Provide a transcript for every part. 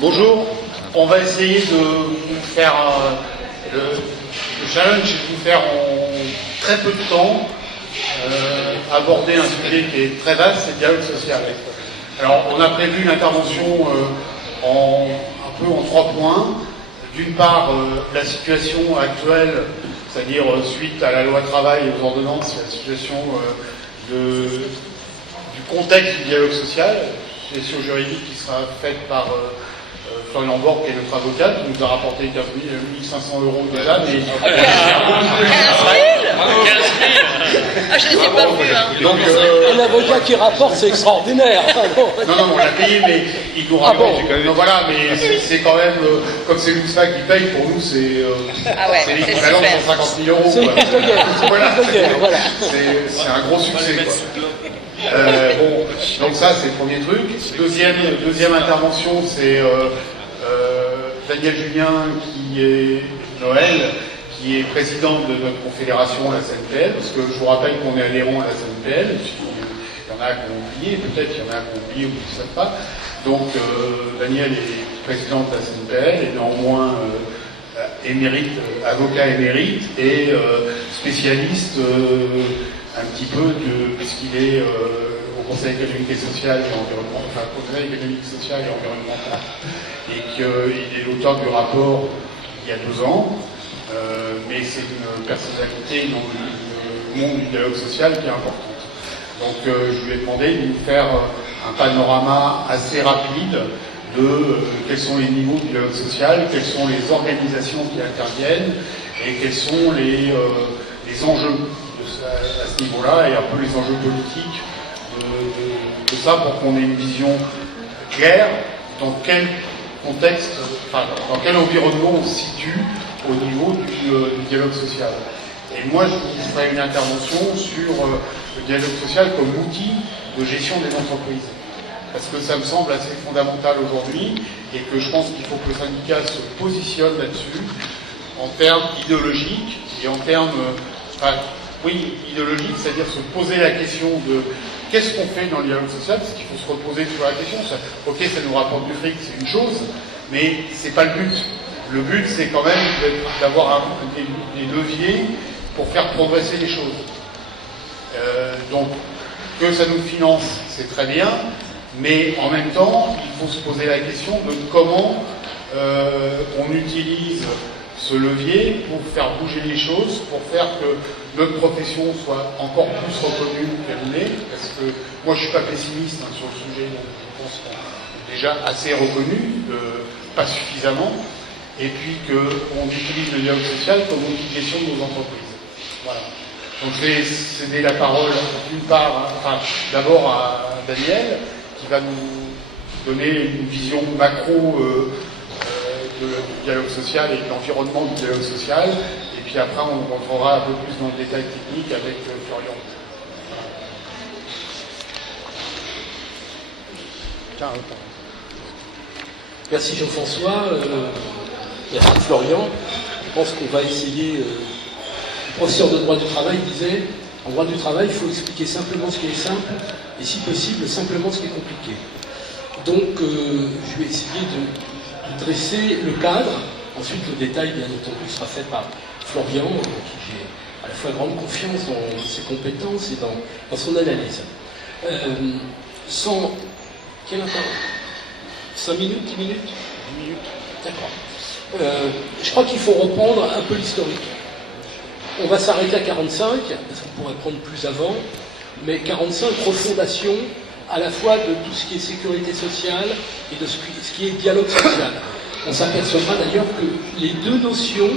Bonjour, on va essayer de vous faire le challenge, c'est de vous faire en très peu de temps aborder un sujet qui est très vaste, c'est le dialogue social. Alors on a prévu une intervention un peu en 3 points. D'une part, la situation actuelle, c'est-à-dire suite à la loi travail et aux ordonnances, la situation du contexte du dialogue social, gestion juridique qui sera faite par Florian Borg, qui est notre avocat, qui nous a rapporté 15 500 € déjà, mais... 15 000 Ah, je ne les ai pas vus, hein. Donc, un avocat qui rapporte, c'est extraordinaire. Non, on l'a payé, mais il nous rapporte. Donc voilà, mais c'est quand même, comme c'est l'USFA qui paye, pour nous, c'est l'équivalent de 150 000 €. C'est une carte de guerre, voilà. C'est un gros succès, quoi. Donc ça, c'est le premier truc. Deuxième intervention, c'est Daniel Julien, qui est Noël, qui est président de notre confédération, la CNPL, parce que je vous rappelle qu'on est adhérent à la CNPL, il y en a qui ont oublié, peut-être qu'il y en a qui ont oublié ou qui ne savent pas. Donc Daniel est président de la CNPL, et néanmoins avocat émérite et spécialiste un petit peu puisqu'il est au Conseil économique et social et environnemental, enfin Conseil économique, social et environnemental, et qu'il est l'auteur du rapport il y a 2 ans, mais c'est une personnalité dans le monde du dialogue social qui est importante. Donc je lui ai demandé de nous faire un panorama assez rapide de quels sont les niveaux du dialogue social, quelles sont les organisations qui interviennent et quels sont les enjeux à ce niveau-là et un peu les enjeux politiques de ça pour qu'on ait une vision claire dans quel contexte, enfin, dans quel environnement on se situe au niveau du dialogue social. Et moi, je vous ferai une intervention sur le dialogue social comme outil de gestion des entreprises. Parce que ça me semble assez fondamental aujourd'hui et que je pense qu'il faut que le syndicat se positionne là-dessus en termes idéologiques et en termes idéologiques, c'est-à-dire se poser la question de qu'est-ce qu'on fait dans le dialogue social, parce qu'il faut se reposer sur la question. Ok, ça nous rapporte du fric, c'est une chose, mais c'est pas le but. Le but, c'est quand même d'avoir des leviers pour faire progresser les choses. Donc, que ça nous finance, c'est très bien, mais en même temps, il faut se poser la question de comment on utilise ce levier pour faire bouger les choses, pour faire que notre profession soit encore plus reconnue qu'elle l'est, parce que moi je ne suis pas pessimiste sur le sujet, donc je pense qu'on est déjà assez reconnu, pas suffisamment, et puis qu'on utilise le dialogue social comme outil de gestion de nos entreprises. Voilà. Donc je vais céder la parole d'une part, d'abord à Daniel, qui va nous donner une vision macro du dialogue social et de l'environnement du dialogue social, et puis après on rentrera un peu plus dans le détail technique avec Florian. Merci Jean-François, merci Florian. Je pense qu'on va essayer, le professeur de droit du travail disait, en droit du travail, il faut expliquer simplement ce qui est simple, et si possible, simplement ce qui est compliqué. Donc je vais essayer de dresser le cadre. Ensuite, le détail, bien entendu, sera fait par Florian, qui j'ai à la fois grande confiance dans ses compétences et dans son analyse. Quel temps ? 5 minutes, 10 minutes ? 10 minutes. D'accord. Je crois qu'il faut reprendre un peu l'historique. On va s'arrêter à 45, parce qu'on pourrait prendre plus avant, mais 45, refondation à la fois de tout ce qui est sécurité sociale et de ce qui est dialogue social. On s'apercevra d'ailleurs que les deux notions,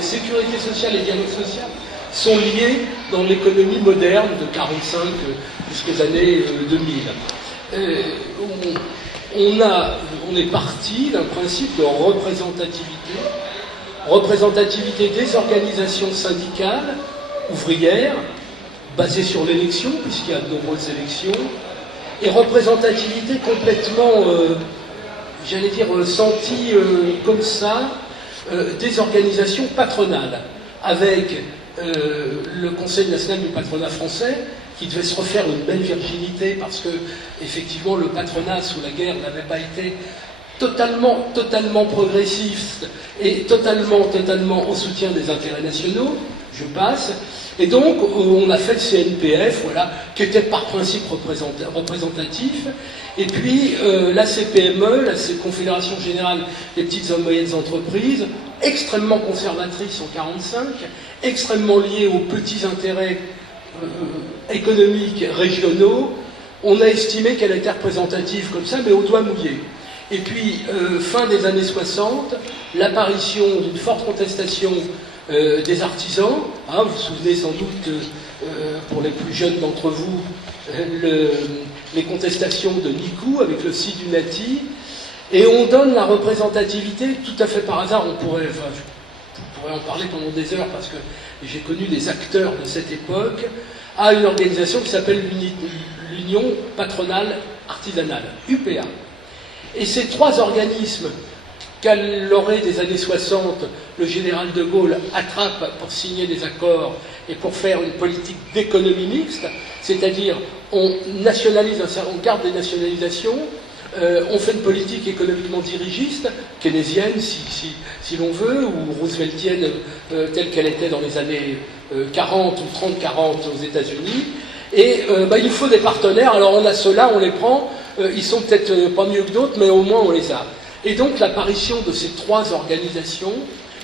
sécurité sociale et dialogue social, sont liées dans l'économie moderne de 45 jusqu'aux années 2000. On est parti d'un principe de représentativité des organisations syndicales, ouvrières, basées sur l'élection, puisqu'il y a de nombreuses élections, et représentativité complètement, sentie comme ça, des organisations patronales, avec le Conseil national du patronat français, qui devait se refaire une belle virginité, parce que, effectivement, le patronat, sous la guerre, n'avait pas été totalement progressiste et totalement au soutien des intérêts nationaux, je passe. Et donc, on a fait le CNPF, voilà, qui était par principe représentatif. Et puis, la CPME, la Confédération Générale des Petites et Moyennes Entreprises, extrêmement conservatrice en 1945, extrêmement liée aux petits intérêts économiques régionaux. On a estimé qu'elle était représentative comme ça, mais au doigt mouillé. Et puis, fin des années 60, l'apparition d'une forte contestation des artisans. Hein, vous vous souvenez sans doute, pour les plus jeunes d'entre vous, les contestations de Nicou avec le Si du Nati. Et on donne la représentativité, tout à fait par hasard, je pourrais en parler pendant des heures parce que j'ai connu des acteurs de cette époque, à une organisation qui s'appelle l'Union patronale artisanale, UPA. Et ces trois organismes qu'à l'orée des années 60, le général de Gaulle attrape pour signer des accords et pour faire une politique d'économie mixte, c'est-à-dire on nationalise, on garde des nationalisations, on fait une politique économiquement dirigiste, keynésienne si l'on veut, ou rooseveltienne telle qu'elle était dans les années 40 ou 30-40 aux États-Unis. Et il faut des partenaires, alors on a ceux-là, on les prend, ils sont peut-être pas mieux que d'autres, mais au moins on les a. Et donc l'apparition de ces trois organisations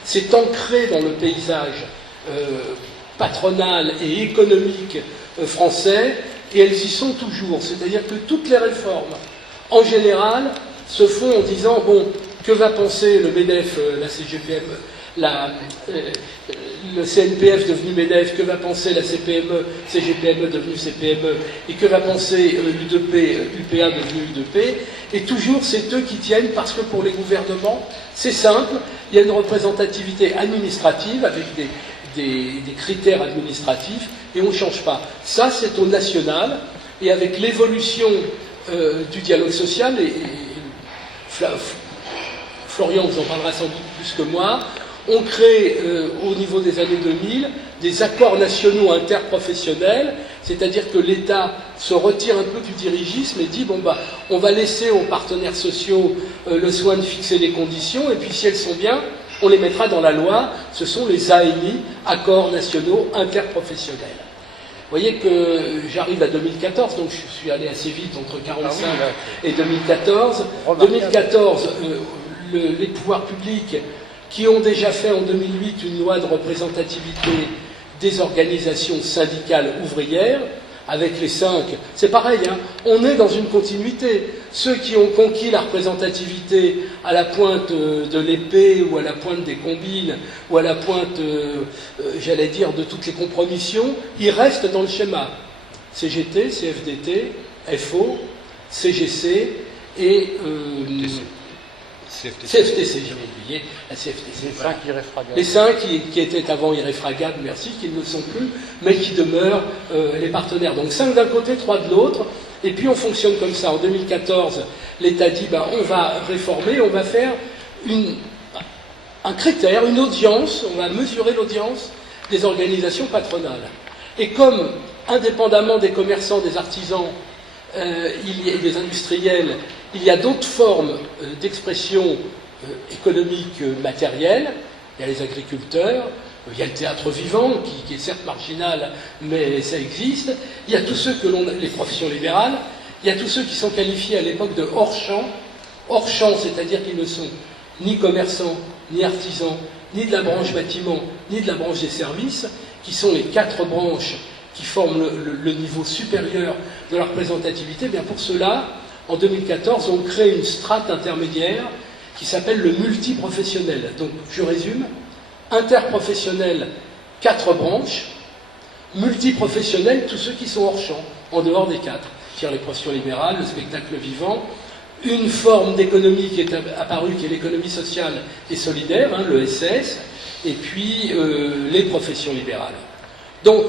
s'est ancrée dans le paysage patronal et économique français, et elles y sont toujours. C'est-à-dire que toutes les réformes, en général, se font en disant, bon, que va penser le MEDEF, la CGPM, le CNPF devenu MEDEF, que va penser la CPME, CGPME devenue CPME, et que va penser UPA devenu UDP, et toujours c'est eux qui tiennent, parce que pour les gouvernements, c'est simple, il y a une représentativité administrative avec des critères administratifs, et on ne change pas. Ça, c'est au national, et avec l'évolution du dialogue social, et Florian vous en parlera sans doute plus que moi, on crée au niveau des années 2000 des accords nationaux interprofessionnels, c'est-à-dire que l'État se retire un peu du dirigisme et dit bon bah on va laisser aux partenaires sociaux le soin de fixer les conditions, et puis si elles sont bien, on les mettra dans la loi. Ce sont les ANI, accords nationaux interprofessionnels. Vous voyez que j'arrive à 2014, donc je suis allé assez vite entre 1945 et 2014. 2014, les pouvoirs publics qui ont déjà fait en 2008 une loi de représentativité des organisations syndicales ouvrières, avec les 5, c'est pareil, hein, on est dans une continuité. Ceux qui ont conquis la représentativité à la pointe de l'épée, ou à la pointe des combines, ou à la pointe, j'allais dire, de toutes les compromissions, ils restent dans le schéma. CGT, CFDT, FO, CGC et CFTC, j'avais oublié, la CFTC. Les 5 irréfragables. Les 5 qui étaient avant irréfragables, merci, qui ne le sont plus, mais qui demeurent les partenaires. Donc 5 d'un côté, 3 de l'autre, et puis on fonctionne comme ça. En 2014, l'État dit, on va réformer, on va faire un critère, une audience, on va mesurer l'audience des organisations patronales. Et comme, indépendamment des commerçants, des artisans, des industriels, il y a d'autres formes d'expression économique matérielle. Il y a les agriculteurs, il y a le théâtre vivant, qui est certes marginal, mais ça existe. Il y a tous ceux les professions libérales, il y a tous ceux qui sont qualifiés à l'époque de hors-champ. Hors-champ, c'est-à-dire qu'ils ne sont ni commerçants, ni artisans, ni de la branche bâtiment, ni de la branche des services, qui sont les 4 branches qui forment le niveau supérieur de la représentativité. Bien pour cela, en 2014, on crée une strate intermédiaire qui s'appelle le multiprofessionnel. Donc, je résume, interprofessionnel, 4 branches, multiprofessionnel, tous ceux qui sont hors champ, en dehors des 4. C'est-à-dire les professions libérales, le spectacle vivant, une forme d'économie qui est apparue, qui est l'économie sociale et solidaire, hein, le SS, et puis les professions libérales. Donc,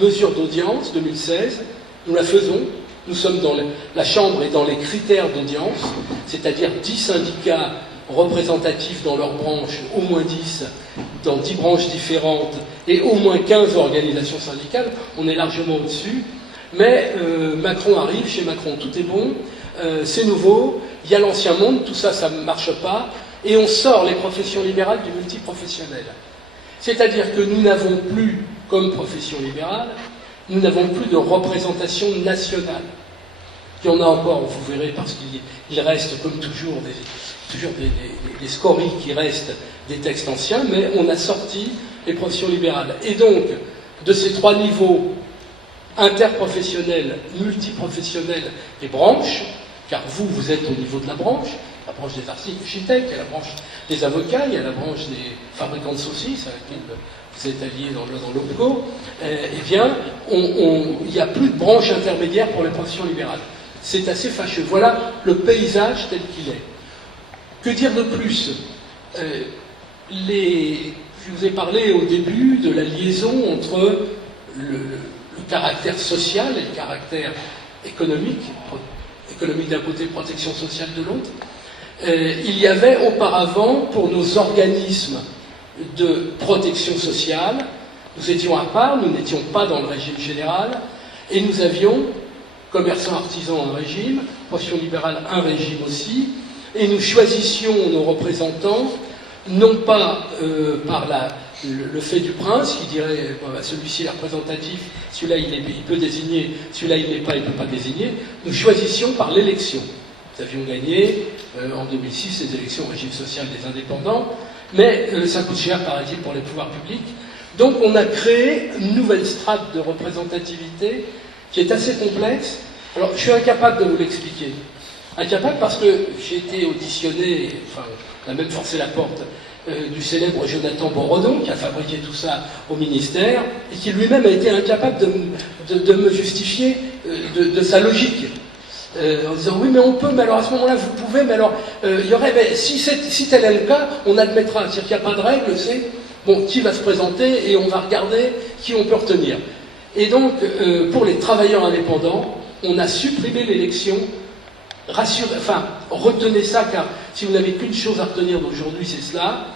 mesure d'audience 2016, nous la faisons, nous sommes dans la Chambre et dans les critères d'audience, c'est-à-dire 10 syndicats représentatifs dans leur branche, au moins 10, dans 10 branches différentes, et au moins 15 organisations syndicales, on est largement au-dessus, mais Macron arrive, chez Macron tout est bon, c'est nouveau, il y a l'ancien monde, tout ça, ça ne marche pas, et on sort les professions libérales du multiprofessionnel. C'est-à-dire que nous n'avons plus, comme profession libérale, nous n'avons plus de représentation nationale. Il y en a encore, vous verrez, parce qu'il reste, comme toujours, des scories qui restent des textes anciens, mais on a sorti les professions libérales. Et donc, de ces trois niveaux, interprofessionnel, multiprofessionnel et branche, car vous êtes au niveau de la branche des architectes, il y a la branche des avocats, il y a la branche des fabricants de saucisses, avec qui vous êtes alliés dans l'OPCO, eh bien, il n'y a plus de branche intermédiaire pour les professions libérales. C'est assez fâcheux. Voilà le paysage tel qu'il est. Que dire de plus? Je vous ai parlé au début de la liaison entre le caractère social et le caractère économique d'un côté, protection sociale de l'autre. Il y avait auparavant, pour nos organismes de protection sociale, nous étions à part, nous n'étions pas dans le régime général, et nous avions, commerçants artisans un régime, profession libérale un régime aussi, et nous choisissions nos représentants, non pas par le fait du prince, qui dirait celui-ci est représentatif, celui-là il peut désigner, celui-là il n'est pas, il ne peut pas désigner. Nous choisissions par l'élection. Nous avions gagné en 2006 les élections au régime social des indépendants, mais ça coûte cher, paraît-il, pour les pouvoirs publics. Donc on a créé une nouvelle strate de représentativité qui est assez complexe. Alors je suis incapable de vous l'expliquer. Incapable parce que j'ai été auditionné, enfin on a même forcé la porte du célèbre Jonathan Borodon, qui a fabriqué tout ça au ministère, et qui lui-même a été incapable de me justifier de sa logique. En disant oui mais on peut, mais alors à ce moment-là vous pouvez, mais alors il y aurait, mais si tel est le cas, on admettra, c'est-à-dire qu'il n'y a pas de règle, c'est bon, qui va se présenter et on va regarder qui on peut retenir. Et donc pour les travailleurs indépendants, on a supprimé l'élection. Retenez ça, car si vous n'avez qu'une chose à retenir d'aujourd'hui, c'est cela.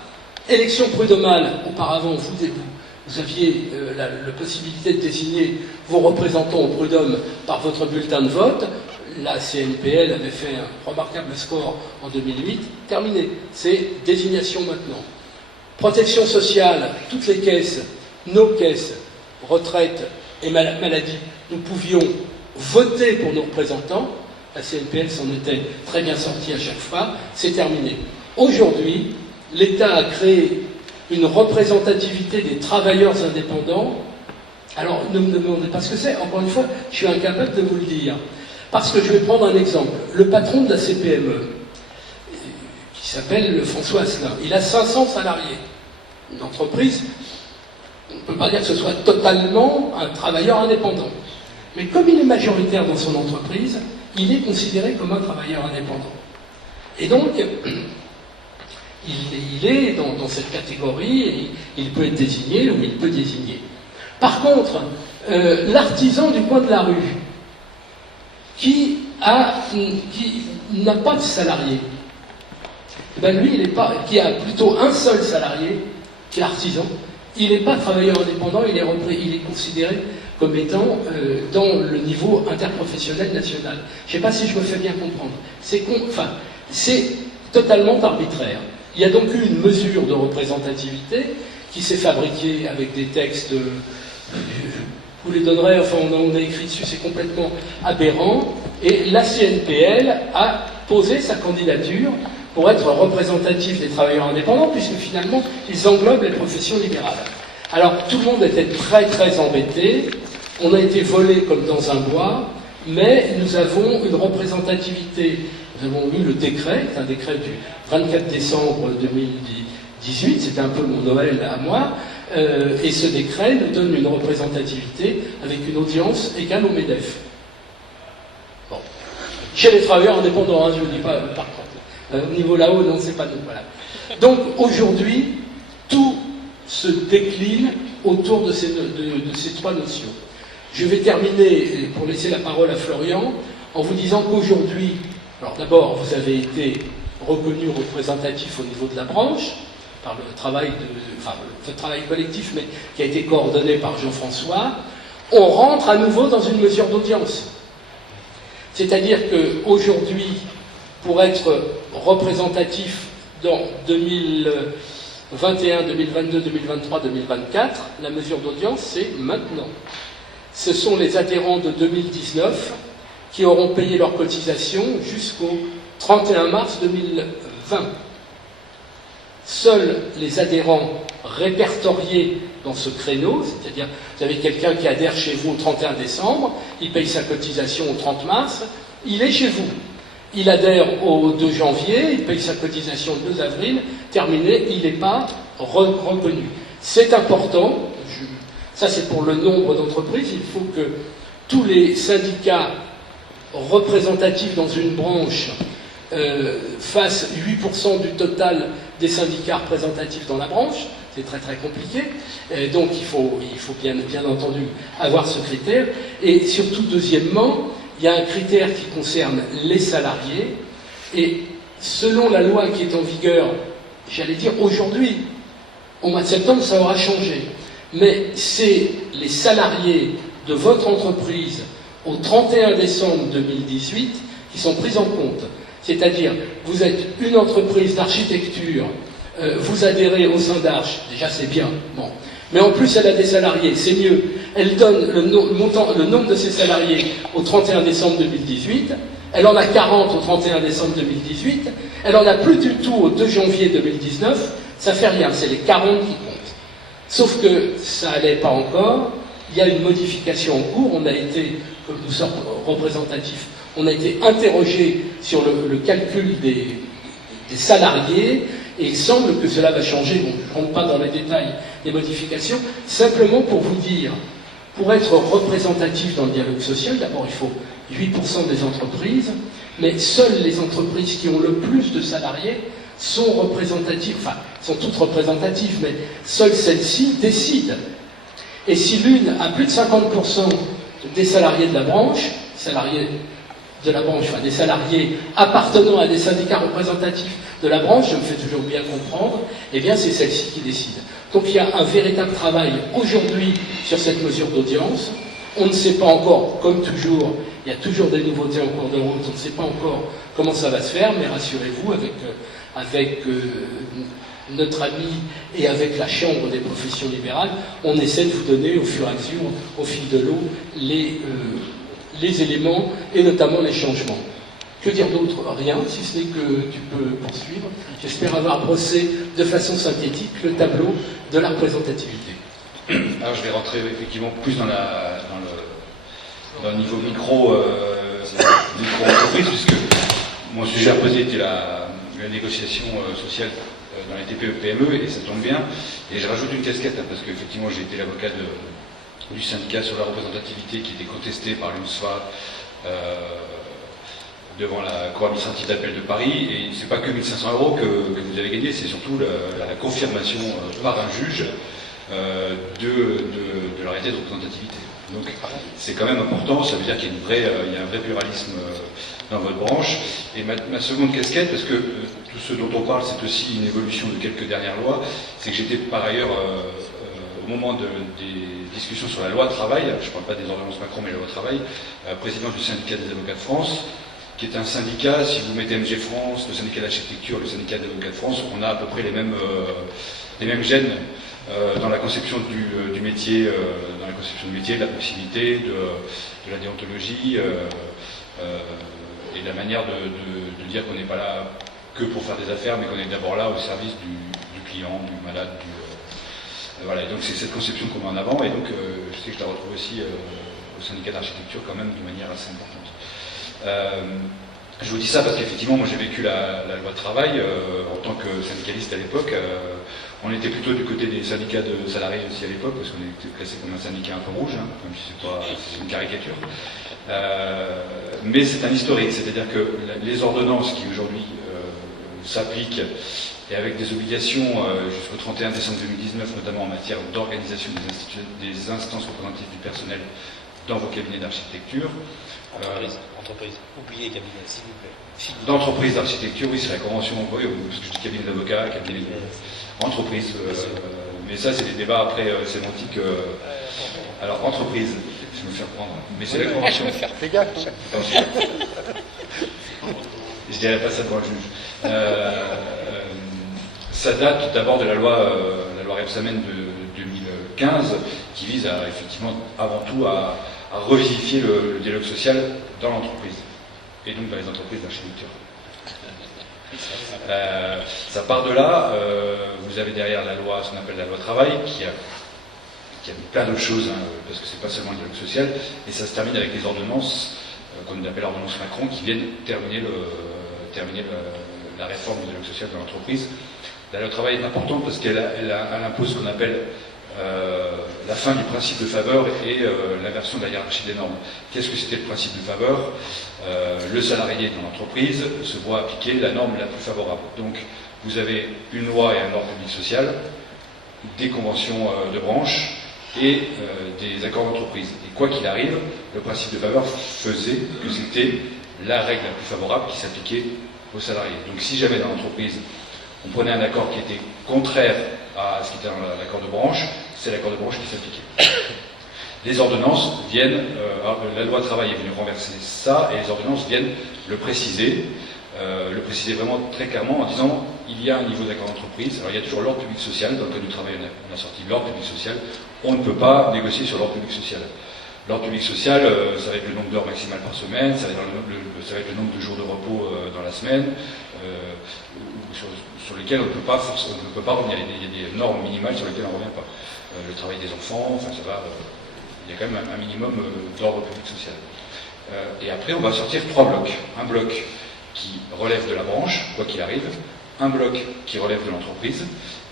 Élection prud'homale, auparavant, vous aviez la possibilité de désigner vos représentants au prud'homme par votre bulletin de vote. La CNPL avait fait un remarquable score en 2008. Terminé. C'est désignation maintenant. Protection sociale, toutes les caisses, nos caisses, retraite et maladie, nous pouvions voter pour nos représentants. La CNPL s'en était très bien sortie à chaque fois, c'est terminé. Aujourd'hui, l'État a créé une représentativité des travailleurs indépendants. Alors, ne me demandez pas ce que c'est, encore une fois, je suis incapable de vous le dire. Parce que je vais prendre un exemple. Le patron de la CPME, qui s'appelle François Asselin, il a 500 salariés. Une entreprise, on ne peut pas dire que ce soit totalement un travailleur indépendant. Mais comme il est majoritaire dans son entreprise, il est considéré comme un travailleur indépendant. Et donc, il est dans cette catégorie, et il peut être désigné ou il peut désigner. Par contre, l'artisan du coin de la rue, qui n'a pas de salarié, ben lui, qui a plutôt un seul salarié, qui est l'artisan, il n'est pas travailleur indépendant, il est considéré comme étant dans le niveau interprofessionnel national. Je ne sais pas si je me fais bien comprendre. C'est totalement arbitraire. Il y a donc eu une mesure de représentativité qui s'est fabriquée avec des textes, vous les donnerez, enfin on a écrit dessus, c'est complètement aberrant, et la CNPL a posé sa candidature pour être représentatif des travailleurs indépendants, puisque finalement ils englobent les professions libérales. Alors tout le monde était très très embêté, on a été volé comme dans un bois, mais nous avons une représentativité. Nous avons eu le décret, c'est un décret du 24 décembre 2018, c'était un peu mon Noël à moi, et ce décret nous donne une représentativité avec une audience égale au MEDEF. Bon. Chez les travailleurs indépendants, hein, je ne vous dis pas par contre. Au niveau là-haut, non, c'est pas nous. Voilà. Donc aujourd'hui, tout se décline autour de ces trois notions. Je vais terminer, pour laisser la parole à Florian, en vous disant qu'aujourd'hui, alors d'abord, vous avez été reconnu représentatif au niveau de la branche, par le travail collectif, mais qui a été coordonné par Jean-François. On rentre à nouveau dans une mesure d'audience. C'est-à-dire qu'aujourd'hui, pour être représentatif dans 2021, 2022, 2023, 2024, la mesure d'audience, c'est maintenant. Ce sont les adhérents de 2019 qui auront payé leur cotisation jusqu'au 31 mars 2020. Seuls les adhérents répertoriés dans ce créneau, c'est-à-dire vous avez quelqu'un qui adhère chez vous au 31 décembre, il paye sa cotisation au 30 mars, il est chez vous. Il adhère au 2 janvier, il paye sa cotisation le 2 avril, terminé, il n'est pas reconnu. C'est important, ça c'est pour le nombre d'entreprises, il faut que tous les syndicats représentatifs dans une branche fassent 8% du total des syndicats représentatifs dans la branche. C'est très très compliqué, donc il faut bien entendu avoir ce critère. Et surtout, deuxièmement, il y a un critère qui concerne les salariés, et selon la loi qui est en vigueur, j'allais dire aujourd'hui, au mois de septembre, ça aura changé, mais c'est les salariés de votre entreprise au 31 décembre 2018 qui sont pris en compte. C'est-à-dire, vous êtes une entreprise d'architecture, vous adhérez au sein d'Arche, déjà c'est bien, bon. Mais en plus elle a des salariés, c'est mieux. Elle donne le nombre de ses salariés au 31 décembre 2018, elle en a 40 au 31 décembre 2018, elle en a plus du tout au 2 janvier 2019, ça fait rien, c'est les 40 qui comptent. Sauf que ça n'allait pas encore, il y a une modification en cours, on a été, comme nous sommes représentatifs, on a été interrogé sur le calcul des salariés, et il semble que cela va changer. Bon, je ne rentre pas dans les détails des modifications, simplement pour vous dire, pour être représentatif dans le dialogue social, d'abord il faut 8% des entreprises, mais seules les entreprises qui ont le plus de salariés sont représentatives, enfin, sont toutes représentatives, mais seules celles-ci décident. Et si l'une a plus de 50% des salariés de la branche, enfin des salariés appartenant à des syndicats représentatifs de la branche, je me fais toujours bien comprendre, eh bien c'est celle-ci qui décide. Donc il y a un véritable travail aujourd'hui sur cette mesure d'audience. On ne sait pas encore, comme toujours, il y a toujours des nouveautés en cours de route, on ne sait pas encore comment ça va se faire, mais rassurez-vous, avec notre ami et avec la Chambre des professions libérales, on essaie de vous donner au fur et à mesure, au fil de l'eau, les éléments et notamment les changements. Que dire d'autre? Rien, si ce n'est que tu peux poursuivre. J'espère avoir brossé de façon synthétique le tableau de la représentativité. Alors je vais rentrer effectivement plus dans le niveau micro-entreprise, puisque mon sujet après était la négociation sociale dans les TPE-PME, et ça tombe bien. Et je rajoute une casquette, hein, parce qu'effectivement j'ai été l'avocat du syndicat sur la représentativité qui était contesté par l'UNSFA devant la Cour administrative d'appel de Paris, et c'est pas que 1 500 € que vous avez gagné, c'est surtout la confirmation par un juge de l'arrêté de représentativité. Donc c'est quand même important, ça veut dire qu'il y a un vrai pluralisme dans votre branche. Et ma seconde casquette, parce que tout ce dont on parle, c'est aussi une évolution de quelques dernières lois, c'est que j'étais par ailleurs, au moment des discussions sur la loi travail, je ne parle pas des ordonnances Macron, mais la loi travail, président du syndicat des avocats de France, qui est un syndicat, si vous mettez MG France, le syndicat d'architecture, le syndicat des avocats de France, on a à peu près les mêmes gènes dans la conception du métier, de la proximité, de la déontologie, et de la manière de dire qu'on n'est pas là que pour faire des affaires, mais qu'on est d'abord là au service du client, du malade, voilà. Et donc c'est cette conception qu'on met en avant, et donc je sais que je la retrouve aussi au syndicat d'architecture quand même de manière assez importante. Je vous dis ça parce qu'effectivement, moi j'ai vécu la loi de travail en tant que syndicaliste à l'époque. On était plutôt du côté des syndicats de salariés aussi à l'époque, parce qu'on était classé comme un syndicat un peu rouge, hein, même si c'est une caricature. Mais c'est un historique, c'est-à-dire que les ordonnances qui aujourd'hui s'appliquent, et avec des obligations jusqu'au 31 décembre 2019, notamment en matière d'organisation des instances représentatives du personnel dans vos cabinets d'architecture. Entreprise. Oubliez cabinet, s'il vous plaît. D'entreprise d'architecture, oui, c'est la convention, oui, parce que je dis cabinet d'avocat, cabinet entreprise, mais ça c'est des débats après sémantiques. Alors entreprise. Je vais me faire prendre. Mais c'est la convention. Fais gaffe. Hein. Attends, je dirais pas ça devant le juge. Ça date d'abord de la loi Rebsamen de 2015, qui vise à, effectivement, avant tout, à revivifier le dialogue social dans l'entreprise, et donc dans les entreprises d'architecture. Ça part de là. Vous avez derrière la loi, ce qu'on appelle la loi travail, qui a plein d'autres choses, hein, parce que c'est pas seulement le dialogue social, et ça se termine avec les ordonnances, qu'on appelle ordonnance Macron, qui viennent terminer la réforme du dialogue social dans l'entreprise. La loi travail est importante parce qu'elle impose ce qu'on appelle la fin du principe de faveur et l'inversion de la hiérarchie des normes. Qu'est-ce que c'était le principe de faveur? Le salarié dans l'entreprise se voit appliquer la norme la plus favorable. Donc vous avez une loi et un ordre public social, des conventions de branche et des accords d'entreprise. Et quoi qu'il arrive, le principe de faveur faisait que c'était la règle la plus favorable qui s'appliquait aux salariés. Donc si jamais dans l'entreprise, on prenait un accord qui était contraire à ce qui était dans l'accord de branche, c'est l'accord de branche qui s'appliquait. Les ordonnances viennent, la loi travail est venue renverser ça, et les ordonnances viennent le préciser vraiment très clairement en disant il y a un niveau d'accord d'entreprise. Alors il y a toujours l'ordre public social, dans le code du travail on a sorti l'ordre public social, on ne peut pas négocier sur l'ordre public social. L'ordre public social, ça va être le nombre d'heures maximales par semaine, ça va être le nombre de jours de repos dans la semaine, sur lesquels on ne peut pas revenir. Il y a des normes minimales sur lesquelles on ne revient pas. Le travail des enfants, enfin ça va, il y a quand même un minimum d'ordre public social. Et après, on va sortir 3 blocs. Un bloc qui relève de la branche, quoi qu'il arrive, un bloc qui relève de l'entreprise,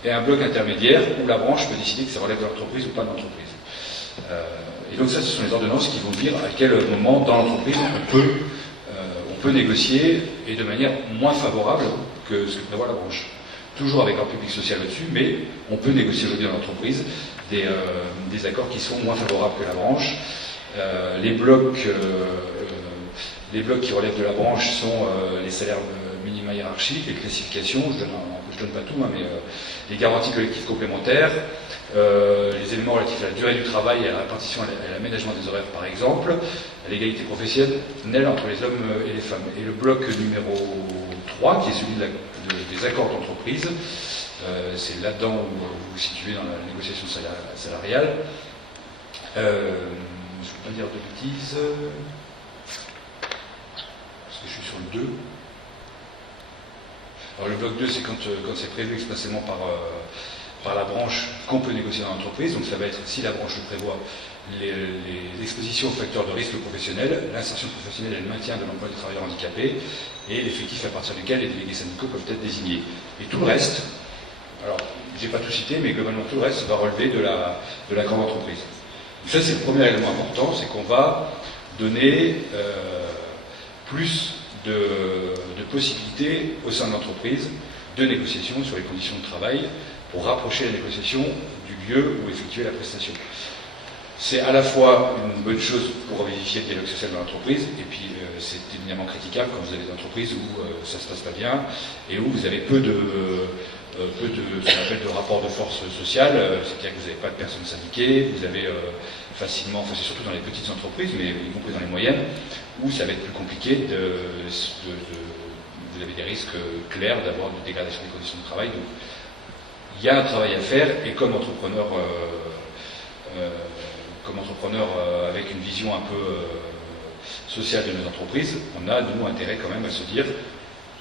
et un bloc intermédiaire où la branche peut décider que ça relève de l'entreprise ou pas de l'entreprise. Et donc ça, ce sont les ordonnances qui vont dire à quel moment dans l'entreprise on peut négocier, et de manière moins favorable que ce que prévoit la branche. Toujours avec un public social au-dessus, mais on peut négocier aujourd'hui dans l'entreprise des accords qui sont moins favorables que la branche. Les blocs qui relèvent de la branche sont les salaires minima hiérarchiques, les classifications, je donne pas tout, hein, mais les garanties collectives complémentaires, les éléments relatifs à la durée du travail, à la répartition et à l'aménagement des horaires par exemple, à l'égalité professionnelle entre les hommes et les femmes. Et le bloc numéro 3, qui est celui des accords d'entreprise, c'est là-dedans où vous vous situez dans la négociation salariale. Je ne veux pas dire de bêtises, parce que je suis sur le 2. Alors le bloc 2, c'est quand c'est prévu expressément par la branche qu'on peut négocier dans l'entreprise. Donc ça va être, si la branche le prévoit, les expositions aux facteurs de risque professionnel, l'insertion professionnelle et le maintien de l'emploi des travailleurs handicapés, et l'effectif à partir duquel les délégués syndicaux peuvent être désignés. Et tout le reste, alors je n'ai pas tout cité, mais globalement tout le reste va relever de l'accord d'entreprise. Donc ça, c'est le premier élément important, c'est qu'on va donner plus de possibilités au sein de l'entreprise de négociation sur les conditions de travail pour rapprocher la négociation du lieu où effectuer la prestation. C'est à la fois une bonne chose pour vérifier le dialogue social dans l'entreprise, et puis c'est évidemment critiquable quand vous avez des entreprises où ça se passe pas bien et où vous avez peu de ce qu'on appelle de rapport de force sociale, c'est-à-dire que vous n'avez pas de personnes syndiquées, vous avez facilement, enfin c'est surtout dans les petites entreprises, mais y compris dans les moyennes, où ça va être plus compliqué vous avez des risques clairs d'avoir une dégradation des conditions de travail. Donc il y a un travail à faire, et comme entrepreneur avec une vision un peu sociale de nos entreprises, on a, nous, intérêt quand même à se dire,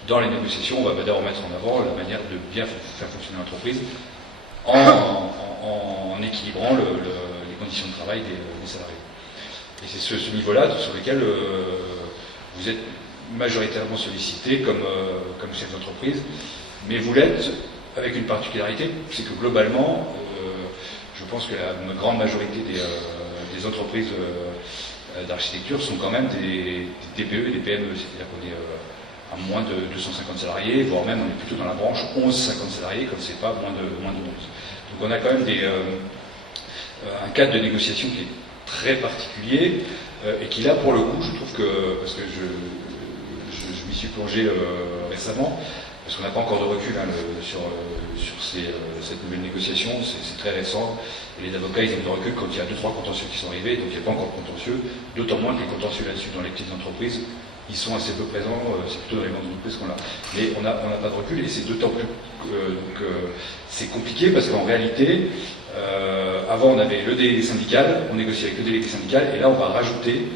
dans les négociations, on va d'abord mettre en avant la manière de bien faire fonctionner l'entreprise en équilibrant les conditions de travail des salariés. Et c'est ce niveau-là sur lequel vous êtes majoritairement sollicité comme chef d'entreprise, mais vous l'êtes avec une particularité, c'est que globalement, je pense que la grande majorité des entreprises d'architecture sont quand même des TPE et des PME, c'est-à-dire qu'on est à moins de 250 salariés, voire même on est plutôt dans la branche 11-50 salariés, comme c'est pas moins de 11. Donc on a quand même un cadre de négociation qui est très particulier, et qui là pour le coup, je trouve que, parce que je m'y suis plongé récemment, parce qu'on n'a pas encore de recul sur cette nouvelle négociation, c'est très récent, et les avocats ils ont de recul quand il y a 2-3 contentieux qui sont arrivés, donc il n'y a pas encore de contentieux, d'autant moins que les contentieux là-dessus dans les petites entreprises, ils sont assez peu présents, c'est plutôt dans les grandes entreprises qu'on a. Mais on n'a pas de recul, et c'est d'autant plus... c'est compliqué, parce qu'en réalité, avant on avait le délégué syndical, on négociait avec le délégué syndical, et là on va rajouter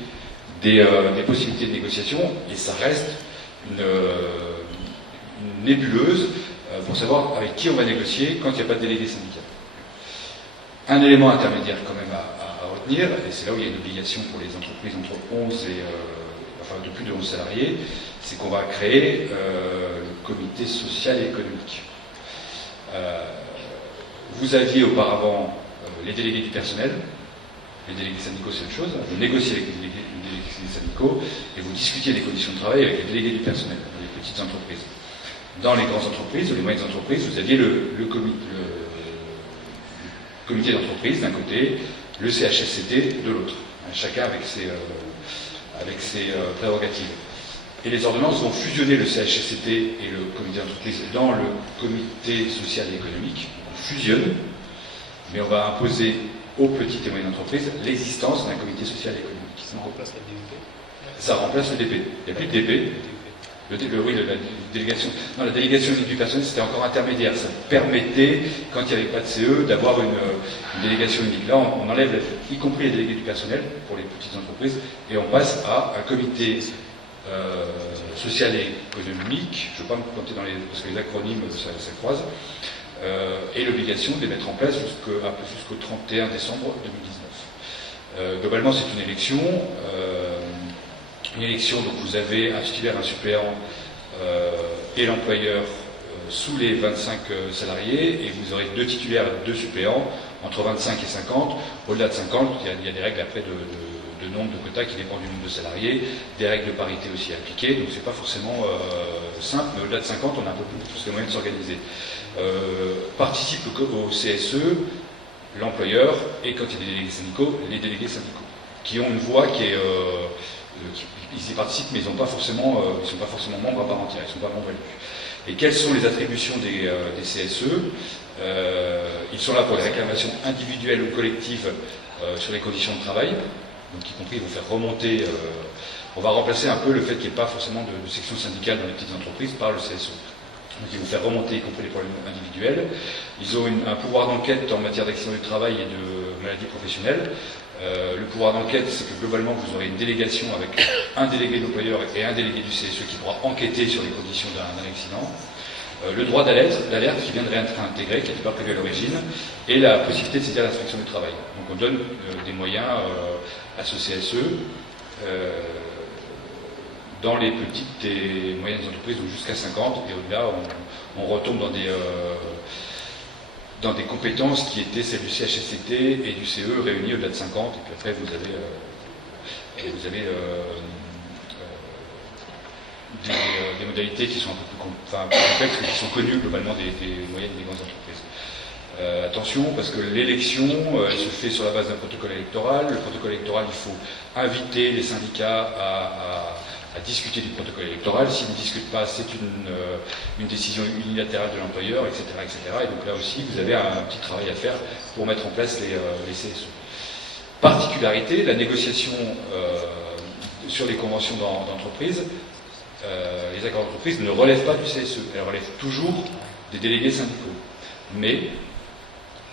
des possibilités de négociation, et ça reste une nébuleuse pour savoir avec qui on va négocier quand il n'y a pas de délégué syndical. Un élément intermédiaire quand même à retenir, et c'est là où il y a une obligation pour les entreprises entre 11 et de plus de 11 salariés, c'est qu'on va créer le comité social et économique. Vous aviez auparavant les délégués du personnel, les délégués syndicaux c'est une chose, vous négociez avec les délégués syndicaux et vous discutiez des conditions de travail avec les délégués du personnel, dans les petites entreprises. Dans les grandes entreprises ou les moyennes entreprises, vous aviez le comité d'entreprise d'un côté, le CHSCT de l'autre, chacun avec ses prérogatives. Et les ordonnances vont fusionner le CHSCT et le comité d'entreprise dans le comité social et économique. On fusionne, mais on va imposer aux petites et moyennes entreprises l'existence d'un comité social et économique. Ça remplace la DUP. Ça remplace le DP. Il n'y a plus de DP. La délégation du personnel, c'était encore intermédiaire. Ça permettait, quand il n'y avait pas de CE, d'avoir une délégation unique. Là, on enlève, y compris les délégués du personnel, pour les petites entreprises, et on passe à un comité social et économique. Je ne vais pas me compter parce que les acronymes, ça croise. Et l'obligation de les mettre en place jusqu'au 31 décembre 2019. Globalement, c'est une élection. Donc vous avez un titulaire, un suppléant et l'employeur sous les 25 salariés, et vous aurez 2 titulaires et 2 suppléants entre 25 et 50. Au-delà de 50, il y a des règles après de nombre de quotas qui dépendent du nombre de salariés, des règles de parité aussi appliquées, donc c'est pas forcément simple, mais au-delà de 50, on a un peu plus les moyens de s'organiser. Participe au CSE l'employeur, et quand il y a des délégués syndicaux, les délégués syndicaux, qui ont une voix qui est... ils y participent, mais ils ne sont pas forcément membres à part entière, ils ne sont pas membres élus. Et quelles sont les attributions des CSE? Ils sont là pour les réclamations individuelles ou collectives sur les conditions de travail, donc y compris ils vont faire remonter, on va remplacer un peu le fait qu'il n'y ait pas forcément de section syndicale dans les petites entreprises par le CSE. Donc ils vont faire remonter y compris les problèmes individuels. Ils ont un pouvoir d'enquête en matière d'accident du travail et de maladies professionnelles. Le pouvoir d'enquête, c'est que globalement vous aurez une délégation avec un délégué de l'employeur et un délégué du CSE qui pourra enquêter sur les conditions d'un accident. Le droit d'alerte qui viendrait être intégré, qui n'était pas prévu à l'origine, et la possibilité de saisir l'inspection du travail. Donc on donne des moyens à ce CSE dans les petites et moyennes entreprises, donc jusqu'à 50, et au-delà on retombe dans des compétences qui étaient celles du CHSCT et du CE réunies au-delà de 50, et puis après vous avez des modalités qui sont un peu plus complexes, mais qui sont connues globalement des moyennes et des grandes entreprises. Attention, parce que l'élection elle se fait sur la base d'un protocole électoral. Le protocole électoral, il faut inviter les syndicats à discuter du protocole électoral. S'ils ne discutent pas, c'est une décision unilatérale de l'employeur, etc., etc. Et donc là aussi, vous avez un petit travail à faire pour mettre en place les CSE. Particularité, la négociation sur les conventions d'entreprise, les accords d'entreprise ne relèvent pas du CSE. Elles relèvent toujours des délégués syndicaux. Mais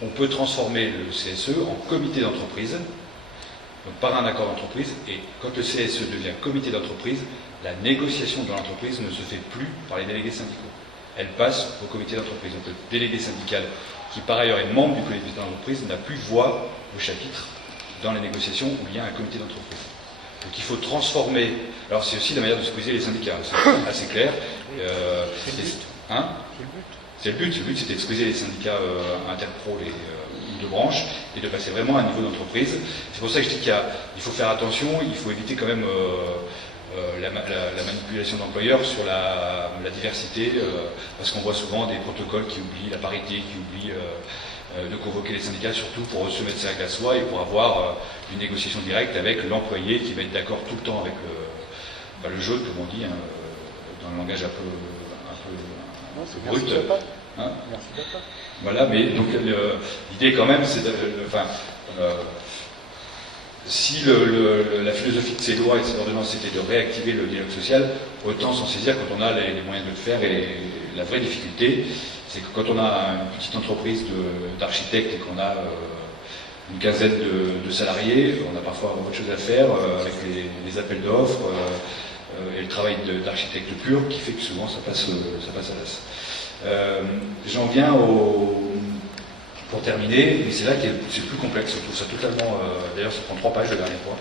on peut transformer le CSE en comité d'entreprise, donc par un accord d'entreprise, et quand le CSE devient comité d'entreprise, la négociation de l'entreprise ne se fait plus par les délégués syndicaux. Elle passe au comité d'entreprise. Donc le délégué syndical, qui par ailleurs est membre du comité d'entreprise, n'a plus voix au chapitre dans les négociations où il y a un comité d'entreprise. Donc il faut transformer... Alors c'est aussi la manière de squeezer les syndicats, c'est assez clair. C'est le but, c'était de squeezer les syndicats interpro de branches et de passer vraiment à un niveau d'entreprise. C'est pour ça que je dis qu'il faut faire attention, il faut éviter quand même la manipulation d'employeurs sur la diversité, parce qu'on voit souvent des protocoles qui oublient la parité, qui oublient de convoquer les syndicats, surtout pour se mettre ça à soi et pour avoir une négociation directe avec l'employé qui va être d'accord tout le temps avec le jaune, comme on dit, dans le langage un peu Non, c'est brut. merci papa. Hein. Merci papa. Voilà, mais donc l'idée quand même, c'est si la philosophie de ces lois et de ces ordonnances c'était de réactiver le dialogue social, autant s'en saisir quand on a les moyens de le faire. Et la vraie difficulté, c'est que quand on a une petite entreprise d'architectes et qu'on a une quinzaine de salariés, on a parfois autre chose à faire avec les appels d'offres et le travail d'architecte pur qui fait que souvent ça passe à l'as. J'en viens pour terminer, mais c'est là que c'est plus complexe. Je trouve ça totalement. D'ailleurs, ça prend 3 pages le dernier point.